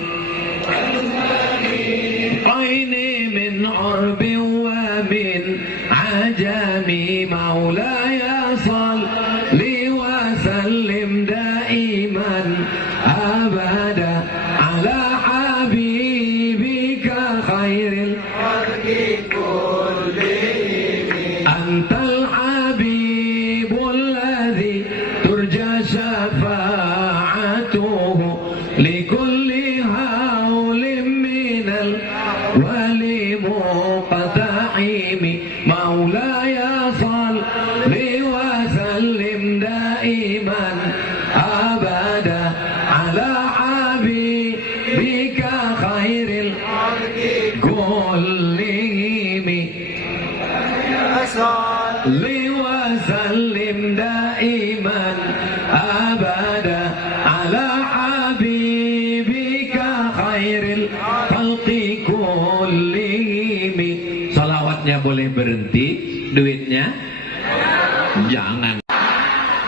عين من عرب ومن عجم مولاي صل وسلم دائما أبدا على حبيبك خير الخلق كلهم أنت الحبيب الذي ترجى شفاعته لكل هول من الولي مقتحم مولاي صل وسلم دائما أبدا على حبيبك خير الخلق كلهم صل وسلم دائما أبدا على حبيبك خير الخلق كلهم. Salawatnya boleh berhenti, duitnya jangan.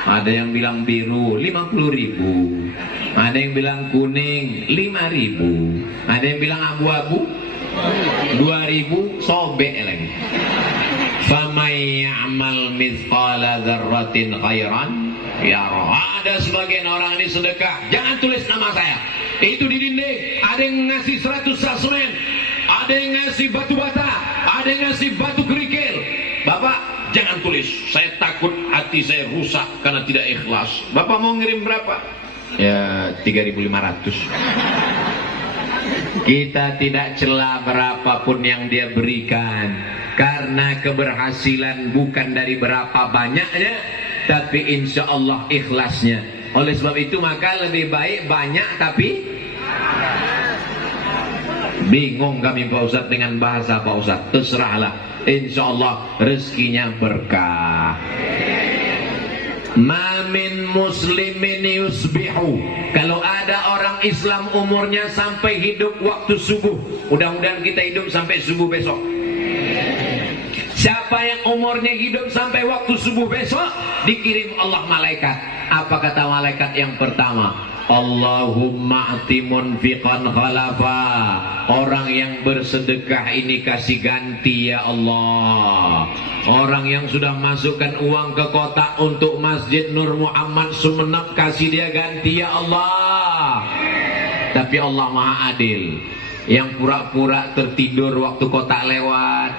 Ada yang bilang biru 50.000, ada yang bilang kuning 5.000, ada yang bilang abu-abu 2.000, sobek lagi. Famay ya'mal mithqala dzarratin khairan yarah. Ada sebagian orang ini sedekah, jangan tulis nama saya. Itu di dinding, ada yang ngasih 100 sak semen, ada yang ngasih batu bata, ada yang ngasih batu kerikil. Bapak, jangan tulis, saya takut hati saya rusak karena tidak ikhlas. Bapak mau ngirim berapa? Ya 3.500. Kita tidak cela berapapun yang dia berikan, karena keberhasilan bukan dari berapa banyaknya, tapi insya Allah ikhlasnya. Oleh sebab itu maka lebih baik banyak tapi bingung kami Pak Ustadz dengan bahasa Pak Ustadz. Terserahlah, insya Allah rezekinya berkah. Ma min muslimin yusbihu. Kalau ada orang Islam umurnya sampai hidup waktu subuh, mudah-mudahan kita hidup sampai subuh besok. Siapa yang umurnya hidup sampai waktu subuh besok, dikirim Allah malaikat. Apa kata malaikat yang pertama? Allahumma ati munfiqan khalafa. Orang yang bersedekah ini kasih ganti ya Allah. Orang yang sudah masukkan uang ke kotak untuk Masjid Nur Muhammad Sumenep, kasih dia ganti ya Allah. Tapi Allah Maha Adil. Yang pura-pura tertidur waktu kotak lewat,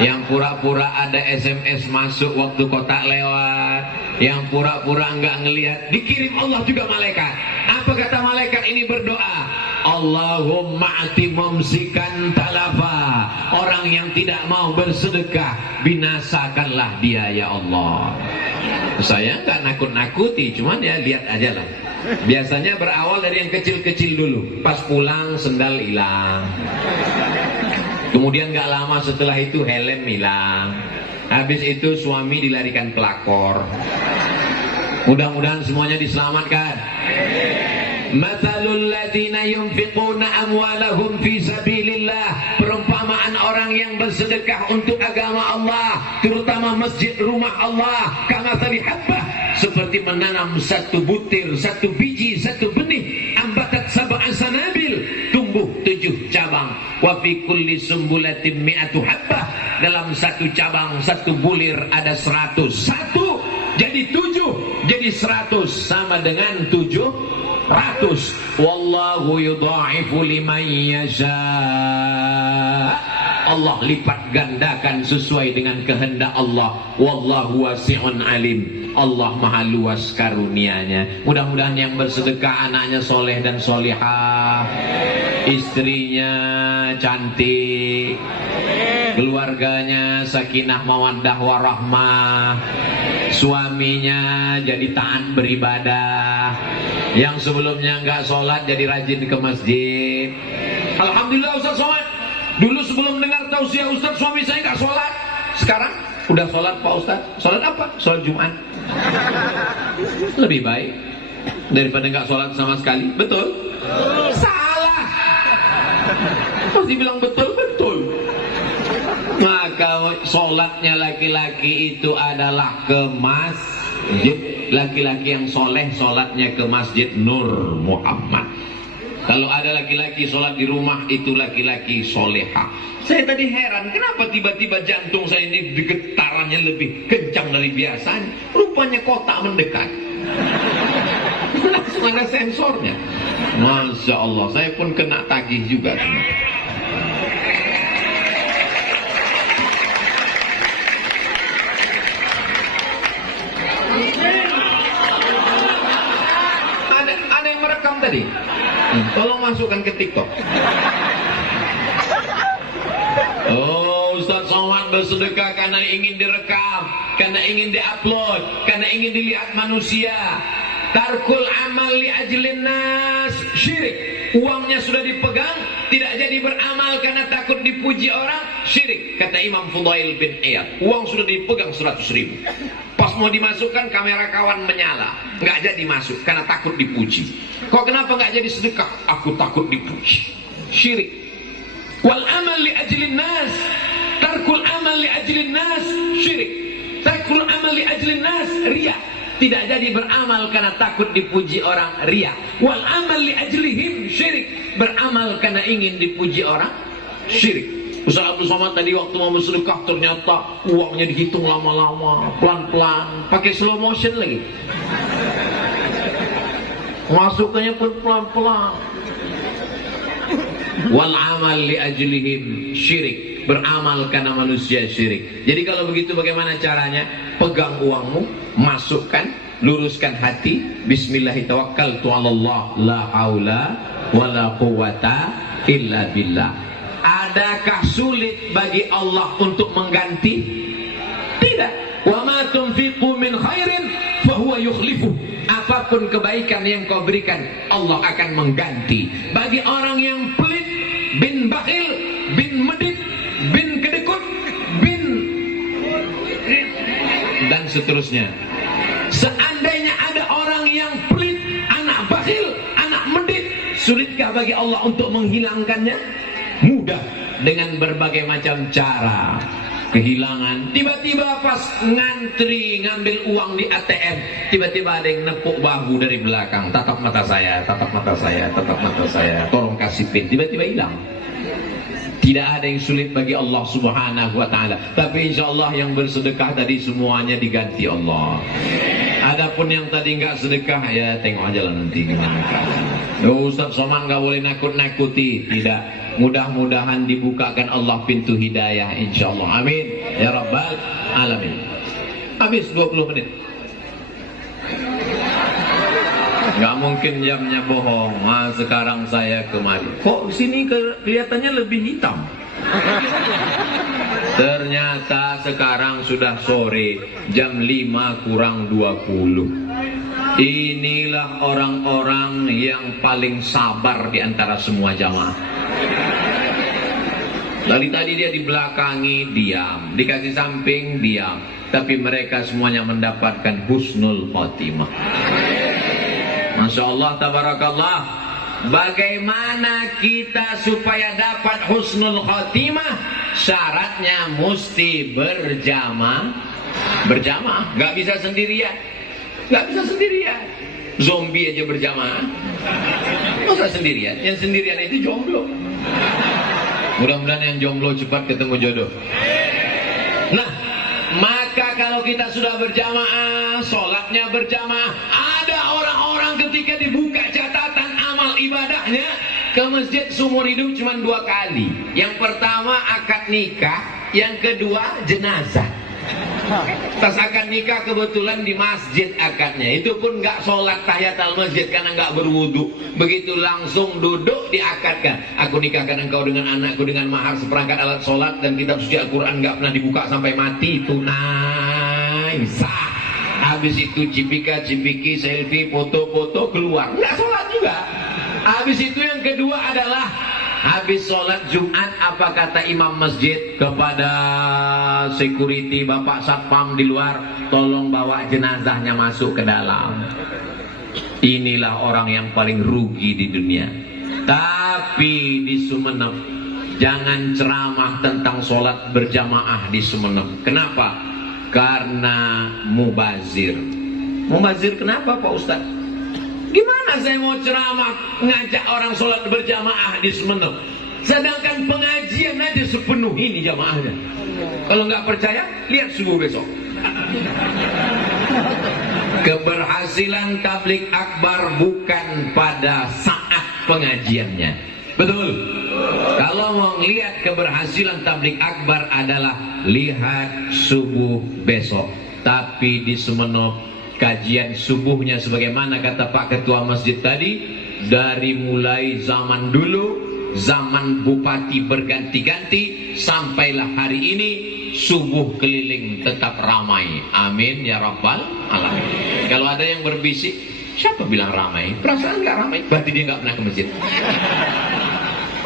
yang pura-pura ada SMS masuk waktu kotak lewat, yang pura-pura enggak ngelihat, dikirim Allah juga malaikat. Apa kata malaikat ini berdoa? Allahumma ati mumsikan talafa. Orang yang tidak mau bersedekah, binasakanlah dia ya Allah. Saya enggak nakut-nakuti, cuman ya lihat aja lah. Biasanya berawal dari yang kecil-kecil dulu. Pas pulang sendal hilang, kemudian gak lama setelah itu helm hilang, habis itu suami dilarikan pelakor. Mudah-mudahan semuanya diselamatkan. Mathalul ladzina yunfiquna amwalahum fi sabilillah. Perumpamaan orang yang bersedekah untuk agama Allah, terutama masjid rumah Allah, kamathali habbah, seperti menanam satu butir, satu biji, satu benih, ambatat sab'a sanabil, tumbuh 7 cabang. Wa fi kulli sumbulatin mi'atu habbah. Dalam satu cabang, satu bulir ada 100. Satu jadi 7, jadi 100, sama dengan 700. Wallahu yudha'ifu liman yasha. Allah lipat gandakan sesuai dengan kehendak Allah. Wallahu wasi'un alim. Allah maha luas karunia-Nya. Mudah-mudahan yang bersedekah anaknya soleh dan solihah, istrinya cantik, keluarganya sakinah mawaddah warahmah, suaminya jadi taat beribadah, Yang sebelumnya nggak sholat jadi rajin ke masjid. Alhamdulillah Ustaz Somad. Dulu sebelum dengar tausiah Ustaz, suami saya nggak sholat. Sekarang udah sholat Pak Ustaz. Sholat apa? Sholat Jumat. Lebih baik daripada nggak sholat sama sekali. Betul? Salah. Masih bilang betul. Maka sholatnya laki-laki itu adalah ke masjid. Laki-laki yang soleh sholatnya ke Masjid Nur Muhammad. Kalau ada laki-laki sholat di rumah, itu laki-laki soleha. Saya tadi heran, kenapa tiba-tiba jantung saya ini getarannya lebih kencang dari biasanya. Rupanya kotak mendekat. Langsung ada sensornya. Masya Allah, saya pun kena tagih juga. Ada yang merekam tadi. Tolong masukkan ke TikTok. Oh, Ustaz Somad bersedekah karena ingin direkam, karena ingin diupload, karena ingin dilihat manusia. Tarkul amal li ajlin nas syirik. Uangnya sudah dipegang, tidak jadi beramal karena takut dipuji orang, syirik. Kata Imam Fudail bin Iyad, uang sudah dipegang 100.000. Pas mau dimasukkan, kamera kawan menyala, nggak jadi masuk karena takut dipuji. Kok kenapa nggak jadi sedekah? Aku takut dipuji. Syirik. Wal amal li ajlin nas, tarkul amal li ajlin nas syirik. Tarkul amal li ajlin nas riya. Tidak jadi beramal karena takut dipuji orang, riya. Wal amal li ajlihim syirik. Beramal karena ingin dipuji orang, syirik. Ustaz Abdul Somad tadi waktu mau bersedekah ternyata uangnya dihitung lama-lama, pelan-pelan, pakai slow motion lagi. Masuknya pun pelan-pelan. Wal amal li ajlihim syirik. Beramal karena manusia syirik. Jadi kalau begitu bagaimana caranya? Pegang uangmu, masukkan, luruskan hati. Bismillahirrahmanirrahim. La haula wala quwata illa billah. Adakah sulit bagi Allah untuk mengganti? Tidak. Wa ma tunfiqu min khairin fahuwa yukhlifu. Apapun kebaikan yang kau berikan, Allah akan mengganti. Bagi orang yang pelit, bin bakhil, bin medit, bin kedekut, bin dan seterusnya. Seandainya ada orang yang pelit, anak bakhil, anak medit, sulitkah bagi Allah untuk menghilangkannya? Mudah, dengan berbagai macam cara. Kehilangan, tiba-tiba pas ngantri ngambil uang di ATM, tiba-tiba ada yang nepuk bahu dari belakang. Tatap mata saya, tatap mata saya, tatap mata saya, tolong kasih PIN. Tiba-tiba hilang. Tidak ada yang sulit bagi Allah Subhanahu wa ta'ala. Tapi insya Allah yang bersedekah tadi semuanya diganti Allah. Adapun yang tadi nggak sedekah, ya tengok aja lah nanti gimana. Oh, Ustaz Somad nggak boleh nakut-nakuti. Tidak. Mudah-mudahan dibukakan Allah pintu hidayah insya Allah. Amin ya rabbal alamin. Habis 20 menit. Nggak mungkin jamnya bohong. Sekarang saya kemari. Kok sini kelihatannya lebih hitam? Ternyata sekarang sudah sore, jam 5 kurang 20. Inilah orang-orang yang paling sabar di antara semua jamaah. Dari tadi dia dibelakangi, diam. Dikasih samping, diam. Tapi mereka semuanya mendapatkan husnul khotimah. Masya Allah, tabarakallah. Bagaimana kita supaya dapat husnul khotimah? Syaratnya mesti berjamaah. Gak bisa sendirian. Gak bisa sendirian. Zombie aja berjamaah. Masa sendirian? Yang sendirian itu jomblo. Mudah-mudahan yang jomblo cepat ketemu jodoh. Nah, maka kalau kita sudah berjamaah, sholatnya berjamaah, ada orang-orang ketika dibuka catatan amal ibadahnya ke masjid seumur hidup cuma 2 kali. Yang pertama akad nikah, yang kedua jenazah. Tas akad nikah kebetulan di masjid akadnya, itu pun nggak sholat tahiyatul masjid karena nggak berwudu. Begitu langsung duduk diakadkan. Aku nikahkan engkau dengan anakku dengan mahar seperangkat alat sholat dan kitab suci Al-Quran nggak pernah dibuka sampai mati. Tunai sah. Habis itu cipika-cipiki, selfie, foto-foto, keluar. Nggak sholat juga. Habis itu yang kedua adalah habis sholat Jumat, apa kata imam masjid kepada security, bapak satpam di luar, tolong bawa jenazahnya masuk ke dalam. Inilah orang yang paling rugi di dunia. Tapi di Sumeneb jangan ceramah tentang sholat berjamaah di Sumeneb. Kenapa? Karena mubazir. Mubazir kenapa Pak Ustaz? Gimana saya mau ceramah ngajak orang sholat berjamaah di Sumeneb, sedangkan pengajian aja sepenuh ini jamaahnya. Kalau nggak percaya, lihat subuh besok. Keberhasilan tabligh akbar bukan pada saat pengajiannya. Betul. Kalau mau lihat keberhasilan tabligh akbar adalah lihat subuh besok. Tapi di Sumeneb kajian subuhnya sebagaimana kata Pak Ketua Masjid tadi, dari mulai zaman dulu, zaman bupati berganti-ganti, sampailah hari ini subuh keliling tetap ramai. Amin ya rabbal alamin. Kalau ada yang berbisik, siapa bilang ramai? Perasaan nggak ramai, berarti dia nggak pernah ke masjid.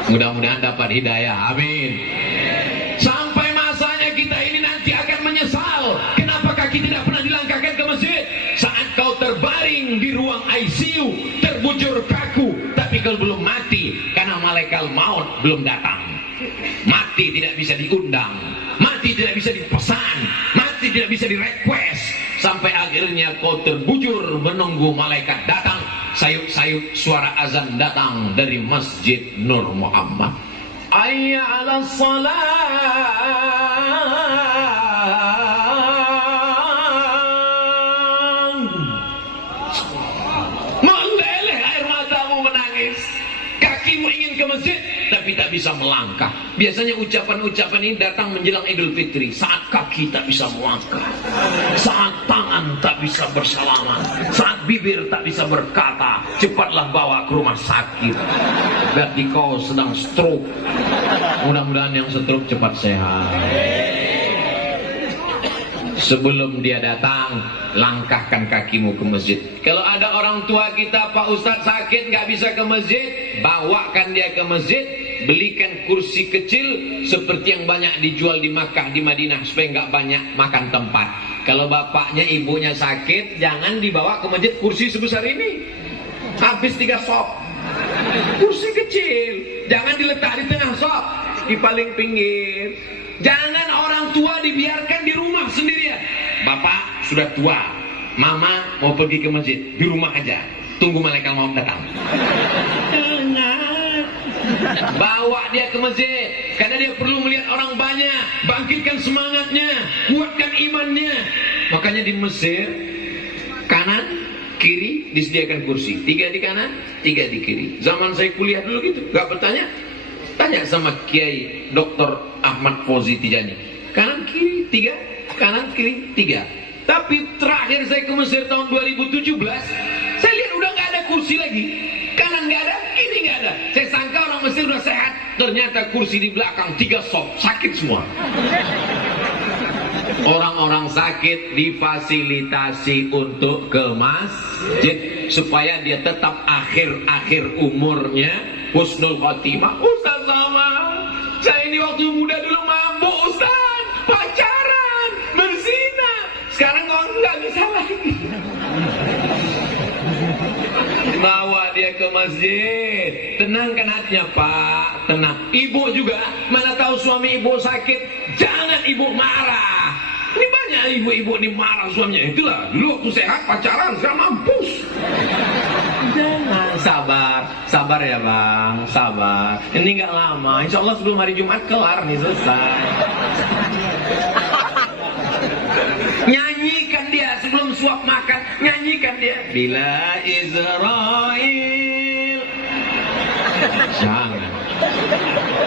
Mudah-mudahan dapat hidayah. Amin. Sampai masanya kita ini nanti akan menyesal. Kenapa kaki tidak pernah dilangkahkan ke masjid? Saat kau terbaring di ruang ICU, terbujur kaku, tapi kau belum mati karena malaikat maut belum datang. Mati tidak bisa diundang, mati tidak bisa dipesan, mati tidak bisa direquest. Sampai akhirnya kau terbujur menunggu malaikat datang. Sayup-sayup suara azan datang dari Masjid Nur Muhammad. Hayya 'alas salat. Meleleh air matamu menangis. Kakimu ingin ke masjid tapi tak bisa melangkah. Biasanya ucapan-ucapan ini datang menjelang Idul Fitri, saat kaki tak bisa melangkah, saat tangan tak bisa bersalaman, saat bibir tak bisa berkata, cepatlah bawa ke rumah sakit. Berarti kau sedang stroke. Mudah-mudahan yang stroke cepat sehat. Sebelum dia datang, langkahkan kakimu ke masjid. Kalau ada orang tua kita, Pak Ustadz sakit nggak bisa ke masjid, bawakan dia ke masjid, belikan kursi kecil seperti yang banyak dijual di Makkah, di Madinah, supaya nggak banyak makan tempat. Kalau bapaknya ibunya sakit, jangan dibawa ke masjid kursi sebesar ini, habis 3 sop. Kursi kecil, jangan diletak di tengah sop, di paling pinggir. Jangan orang tua dibiarkan di rumah sendirian. Bapak sudah tua, mama mau pergi ke masjid, di rumah aja, tunggu malaikat maut datang. Bawa dia ke masjid, karena dia perlu melihat orang banyak. Bangkitkan semangatnya, kuatkan imannya. Makanya di Mesir, kanan kiri disediakan kursi, 3 di kanan, 3 di kiri. Zaman saya kuliah dulu gitu, gak bertanya, tanya sama Kiai Dr. Ahmad Fauzi Tijani, kanan kiri 3, kanan kiri 3. Tapi terakhir saya ke Mesir tahun 2017, saya lihat udah gak ada kursi lagi. Kanan gak ada, kiri gak ada. Saya sangka orang Mesir udah sehat, ternyata kursi di belakang 3 sop, sakit semua. Orang-orang sakit difasilitasi untuk ke masjid supaya dia tetap akhir-akhir umurnya husnul khotimah. Ustaz sama, saya ini waktu muda dulu mabuk Ustaz, pacaran, berzina. Sekarang kok nggak bisa lagi. Bawa dia ke masjid, tenangkan hatinya Pak, tenang. Ibu juga, mana tahu suami ibu sakit, jangan ibu marah. Ini banyak ibu-ibu ini marah suaminya. Itulah dulu waktu sehat pacaran, sekarang mampus. Jangan, sabar ya bang, sabar. Ini nggak lama, insya Allah sebelum hari Jumat kelar nih, selesai. Nyanyikan dia sebelum suap makan, nyanyikan dia. Bila Israel. Jangan.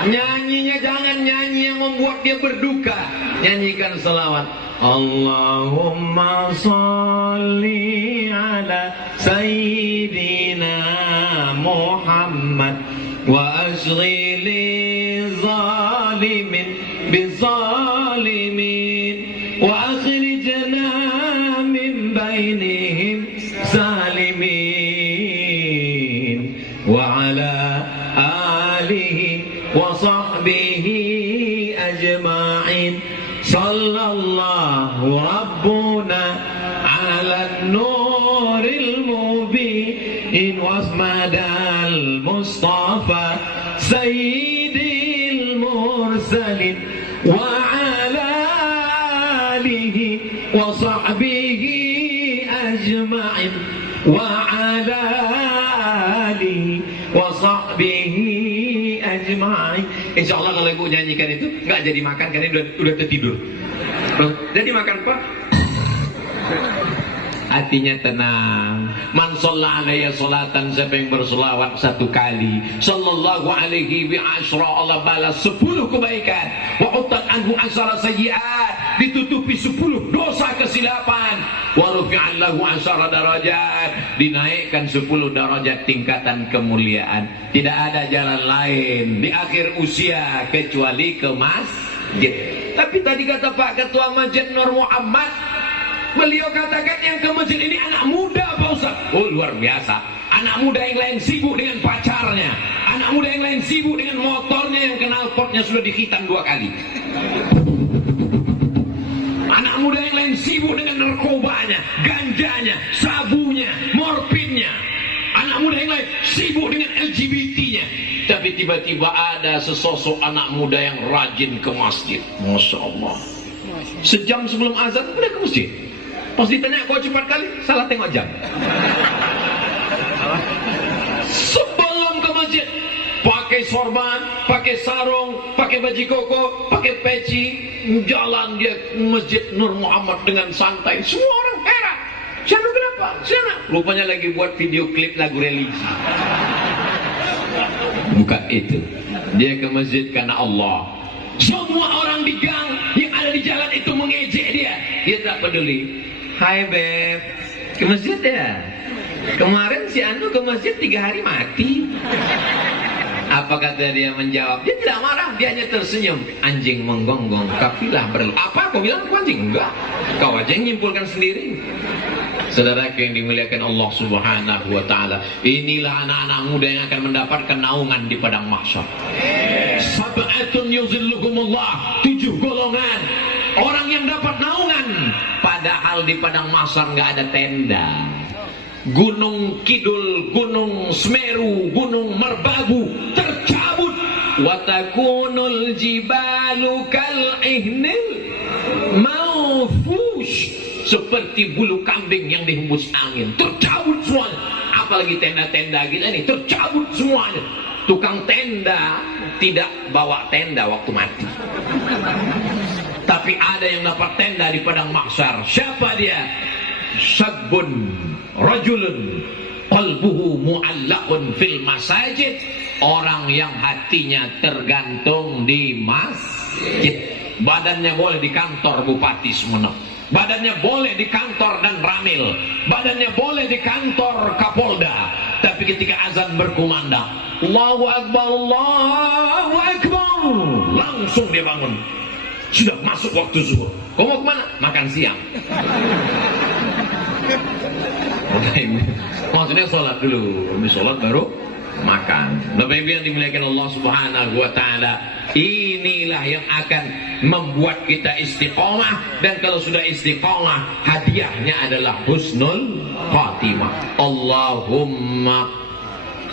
Nyanyinya jangan nyanyi yang membuat dia berduka. Nyanyikan selawat. Allahumma sholli ala Sayyidina Muhammad wa ashghili zalimin bizalimin wa akhrijna min bayn وعلى آله وصحبه أجمعين صلى الله ربنا على النور المبين واسمد المصطفى سيد المرسلين وعلى آله وصحبه أجمعين وعلى آله وصحبه أجمعين. Insyaallah kalau ibu nyanyikan itu nggak jadi makan karena udah tertidur. Jadi makan Pak. Hatinya tenang. Man shalla alaiya salatan, siapa yang berselawat 1 kali, sallallahu alaihi wa asyra, Allah balas 10 kebaikan. Wa utat anhu asyara sayyi'at, ditutupi 10 dosa kesilapan. Wa rufi'an lahu asyara darajat, dinaikkan 10 derajat tingkatan kemuliaan. Tidak ada jalan lain di akhir usia kecuali ke masjid. Tapi tadi kata Pak Ketua Masjid Nur Muhammad, beliau katakan yang ke masjid ini anak muda Pak Ustaz. Oh luar biasa. Anak muda yang lain sibuk dengan pacarnya, anak muda yang lain sibuk dengan motornya yang knalpotnya sudah dihitam 2 kali. Anak muda yang lain sibuk dengan narkobanya, ganjanya, sabunya, morfinnya. Anak muda yang lain sibuk dengan LGBT-nya. Tapi tiba-tiba ada sesosok anak muda yang rajin ke masjid. Masya Allah. Sejam sebelum azan udah ke masjid. Pas ditanya kok cepat kali, salah tengok jam. Sebelum ke masjid, pakai sorban, pakai sarung, pakai baju koko, pakai peci, jalan dia ke Masjid Nur Muhammad dengan santai. Semua orang heran. Siapa kenapa? Siapa? Rupanya lagi buat video klip lagu religi. Bukan itu. Dia ke masjid karena Allah. Semua orang di gang yang ada di jalan itu mengejek dia. Dia tak peduli. Hai Beb, ke masjid ya? Kemarin si Anu ke masjid 3 hari mati. Apa kata dia menjawab? Dia tidak marah, dia hanya tersenyum. Anjing menggonggong, kafilah berlalu. Apa kau bilang aku anjing? Enggak, kau aja yang nyimpulkan sendiri. Saudara yang dimuliakan Allah Subhanahu wa ta'ala, inilah anak-anak muda yang akan mendapatkan naungan di padang mahsyar. Sab'atun yuzilluhumullah, 7 golongan orang yang dapat naungan, padahal di padang mahsyar nggak ada tenda. Gunung Kidul, Gunung Semeru, Gunung Merbabu tercabut. Watakunul jibalu kal ihnil maufush, seperti bulu kambing yang dihembus angin, tercabut semuanya. Apalagi tenda-tenda kita ini tercabut semuanya. Tukang tenda tidak bawa tenda waktu mati. Tapi ada yang dapat tenda di padang mahsyar. Siapa dia? Syabun rajulun qalbuhu mu'allaqun fil masajid, orang yang hatinya tergantung di masjid. Badannya boleh di kantor Bupati Sumeneb, badannya boleh di kantor dan Ramil, badannya boleh di kantor Kapolda, tapi ketika azan berkumandang Allahu Akbar, Allahu Akbar, langsung dia bangun. Sudah masuk waktu zuhur. Kau mau kemana? Makan siang. Maksudnya sholat dulu, habis sholat baru makan. Bapak Ibu yang dimuliakan Allah Subhanahu wa ta'ala, inilah yang akan membuat kita istiqomah. Dan kalau sudah istiqomah, hadiahnya adalah husnul khatimah. Allahumma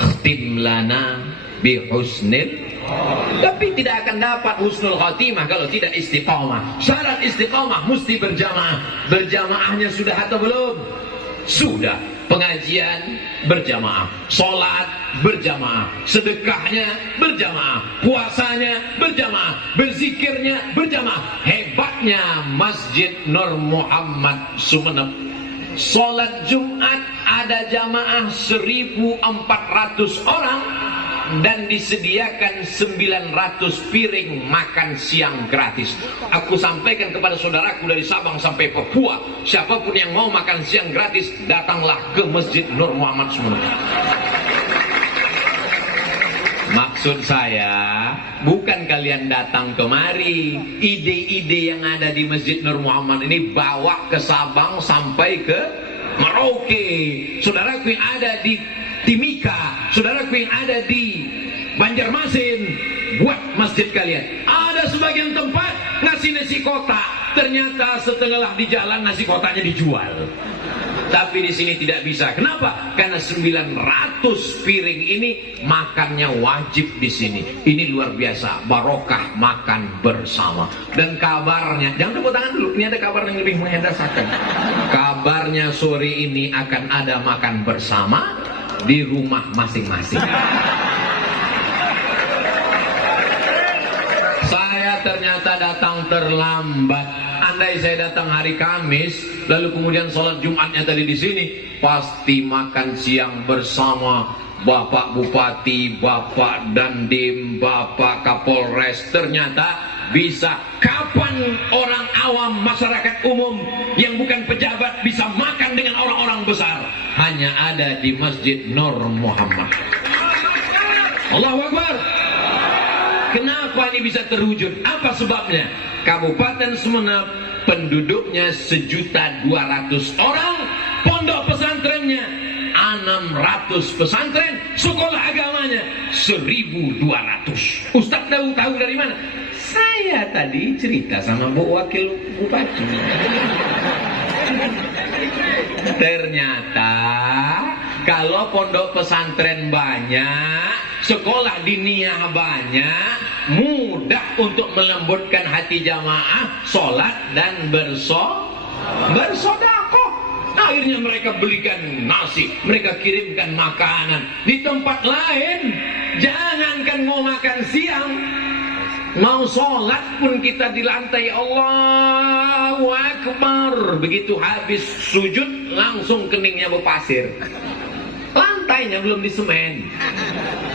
khtim lana bi husnil. Tapi tidak akan dapat husnul khatimah kalau tidak istiqomah. Syarat istiqomah mesti berjamaah. Berjamaahnya sudah atau belum? Sudah. Pengajian berjamaah, sholat berjamaah, sedekahnya berjamaah, puasanya berjamaah, berzikirnya berjamaah. Hebatnya Masjid Nur Muhammad Sumeneb, sholat Jumat ada jamaah 1.400 orang dan disediakan 900 piring makan siang gratis. Aku sampaikan kepada saudaraku dari Sabang sampai Papua, siapapun yang mau makan siang gratis, datanglah ke Masjid Nur Muhammad Sumeneb. Maksud saya bukan kalian datang kemari, ide-ide yang ada di Masjid Nur Muhammad ini bawa ke Sabang sampai ke Merauke. Saudaraku yang ada di Timika, saudaraku yang ada di Banjarmasin, buat masjid kalian. Ada sebagian tempat ngasih nasi kotak, ternyata setengah di jalan nasi kotaknya dijual. Tapi di sini tidak bisa. Kenapa? Karena 900 piring ini makannya wajib di sini. Ini luar biasa, barokah makan bersama. Dan kabarnya, jangan tepuk tangan dulu. Ini ada kabar yang lebih mengedasakan. Kabarnya sore ini akan ada makan bersama di rumah masing-masing. Saya ternyata datang terlambat. Andai saya datang hari Kamis, lalu kemudian sholat Jumatnya tadi di sini, pasti makan siang bersama Bapak Bupati, Bapak Dandim, Bapak Kapolres. Ternyata bisa. Kapan orang awam, masyarakat umum yang bukan pejabat bisa makan dengan orang-orang besar? Hanya ada di Masjid Nur Muhammad. Allahu Akbar. Kenapa ini bisa terwujud? Apa sebabnya? Kabupaten Sumeneb penduduknya 1.200.000 orang, pondok pesantrennya 600 pesantren, sekolah agamanya 1.200. Ustaz tahu dari mana? Saya tadi cerita sama Bu Wakil Bupati. Ternyata kalau pondok pesantren banyak, sekolah diniyah banyak, mudah untuk melembutkan hati jamaah, sholat dan bersodakoh. Akhirnya mereka belikan nasi, mereka kirimkan makanan. Di tempat lain, jangankan mau makan siang, mau sholat pun kita di lantai. Allahu Akbar. Begitu habis sujud, langsung keningnya berpasir. Lantainya belum disemen.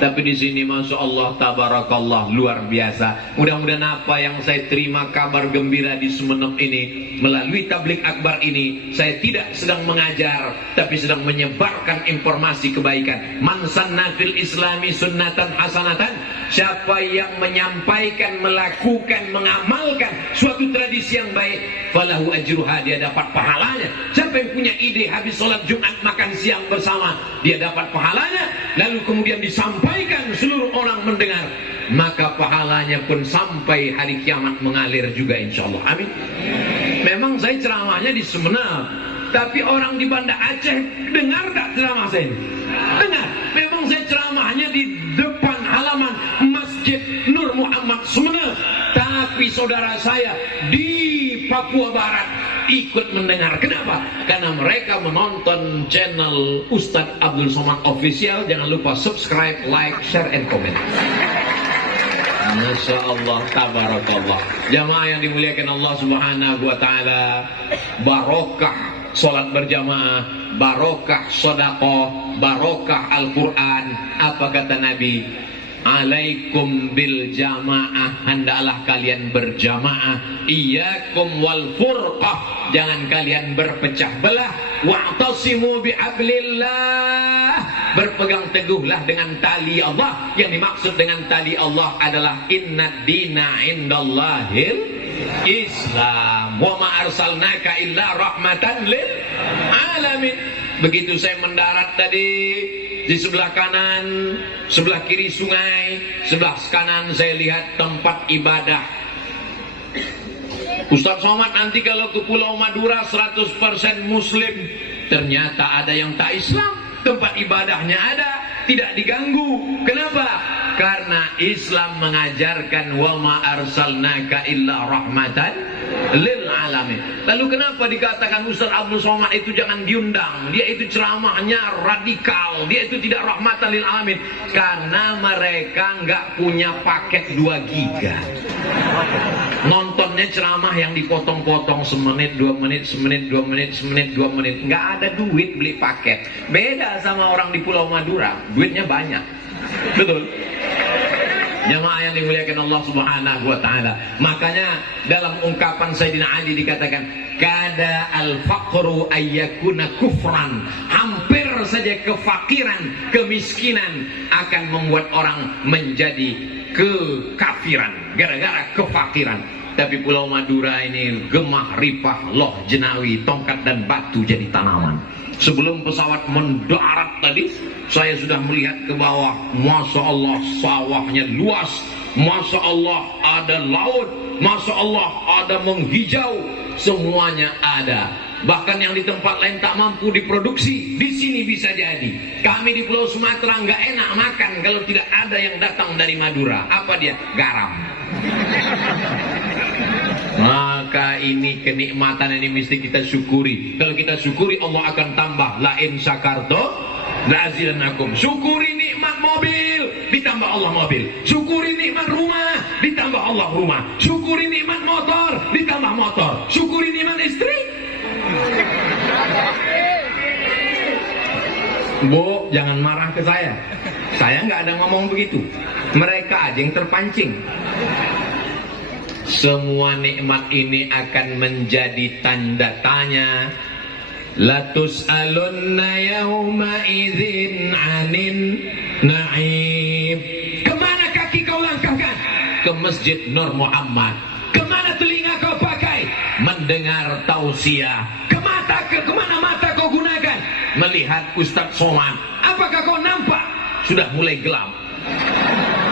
Tapi di sini Masya Allah, tabarakallah, luar biasa. Mudah-mudahan apa yang saya terima kabar gembira di Sumeneb ini, melalui tablik akbar ini, saya tidak sedang mengajar, tapi sedang menyebarkan informasi kebaikan. Man sanna fil islami sunnatan hasanatan. Siapa yang menyampaikan, melakukan, mengamalkan suatu tradisi yang baik, falahu ajruha, dia dapat pahalanya. Siapa yang punya ide habis sholat Jumat makan siang bersama, dia dapat pahalanya. Lalu kemudian disampaikan, seluruh orang mendengar, maka pahalanya pun sampai hari kiamat mengalir juga insyaallah. Amin. Memang saya ceramahnya di Sumeneb, tapi orang di Banda Aceh dengar tak ceramah saya ini? Dengar. Memang saya ceramahnya di depan halaman Masjid Nur Muhammad Sumeneb, tapi saudara saya di Papua Barat ikut mendengar. Kenapa? Karena mereka menonton channel Ustadz Abdul Somad Official. Jangan lupa subscribe, like, share, and comment. Masya Allah, tabarakallah. Jamaah yang dimuliakan Allah Subhanahu wa Ta'ala, barokah sholat berjamaah, barokah sedekah, barokah Al-Quran. Apa kata Nabi? Alaikum bil jamaah, hendaklah kalian berjamaah. Iyyakum wal furqah, jangan kalian berpecah belah. Wa'tasimu bihablillah, berpegang teguhlah dengan tali Allah. Yang dimaksud dengan tali Allah adalah innad dina indallahil Islam. Wa ma arsalnaka illa rahmatan lil alamin. Begitu saya mendarat tadi, di sebelah kanan, sebelah kiri sungai, sebelah kanan saya lihat tempat ibadah. Ustaz Somad nanti kalau ke Pulau Madura 100% Muslim. Ternyata ada yang tak Islam. Tempat ibadahnya ada, tidak diganggu. Kenapa? Karena Islam mengajarkan wa ma arsalnaka illa rahmatan lil alamin. Lalu kenapa dikatakan Ustaz Abdul Somad itu jangan diundang? Dia itu ceramahnya radikal, dia itu tidak rahmatan lil alamin. Karena mereka nggak punya paket 2 giga. Nontonnya ceramah yang dipotong-potong semenit, 2 menit, semenit, 2 menit, semenit, 2 menit. Nggak ada duit beli paket. Beda sama orang di Pulau Madura, duitnya banyak. Betul? Jamaah yang dimuliakan Allah Subhanahu wa Ta'ala. Makanya dalam ungkapan Sayyidina Ali dikatakan, kada al-faqru ayyakuna kufran. Hampir saja kefakiran, kemiskinan akan membuat orang menjadi kekafiran gara-gara kefakiran. Tapi Pulau Madura ini gemah ripah, loh jenawi, tongkat dan batu jadi tanaman. Sebelum pesawat mendarat tadi, saya sudah melihat ke bawah. Masya Allah, sawahnya luas. Masya Allah, ada laut. Masya Allah, ada menghijau. Semuanya ada. Bahkan yang di tempat lain tak mampu diproduksi, di sini bisa jadi. Kami di Pulau Sumatera nggak enak makan kalau tidak ada yang datang dari Madura. Apa dia? Garam. Maka ini kenikmatan ini mesti kita syukuri. Kalau kita syukuri, Allah akan tambah. La in syakarto la'azidannakum. Syukuri nikmat mobil, ditambah Allah mobil. Syukuri nikmat rumah, ditambah Allah rumah. Syukuri nikmat motor, ditambah motor. Syukuri nikmat istri. Bu, jangan marah ke saya. Saya nggak ada ngomong begitu. Mereka aja yang terpancing. Semua nikmat ini akan menjadi tanda tanya. Latus alunna yauma idzin anin na'im. Kemana kaki kau langkahkan? Ke Masjid Nur Muhammad. Kemana telinga kau pakai? Mendengar tausiah. Kemana mata kau gunakan? Melihat Ustadz Somad. Apakah kau nampak? Sudah mulai gelap.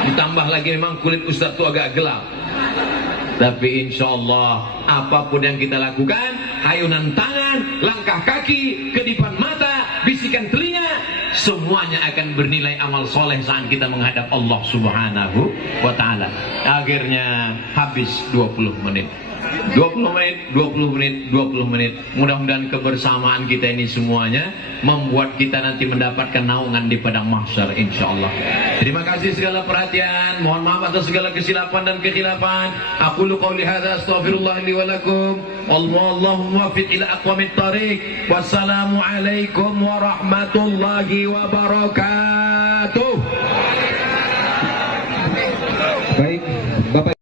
Ditambah lagi memang kulit Ustadz itu agak gelap. Tapi insya Allah apapun yang kita lakukan, ayunan tangan, langkah kaki, kedipan mata, bisikan telinga, semuanya akan bernilai amal soleh saat kita menghadap Allah Subhanahu wa ta'ala. Akhirnya habis 20 menit. 20 menit, 20 menit, 20 menit. Mudah-mudahan kebersamaan kita ini semuanya membuat kita nanti mendapatkan naungan di padang mahsyar insyaallah. Terima kasih segala perhatian. Mohon maaf atas segala kesilapan dan kekhilafan. Aku lu qauli hadza astaghfirullah li wa lakum. Wallahu muwaffiq ila aqwamit thariq. Wassalamu alaikum warahmatullahi wabarakatuh. Baik, Bapak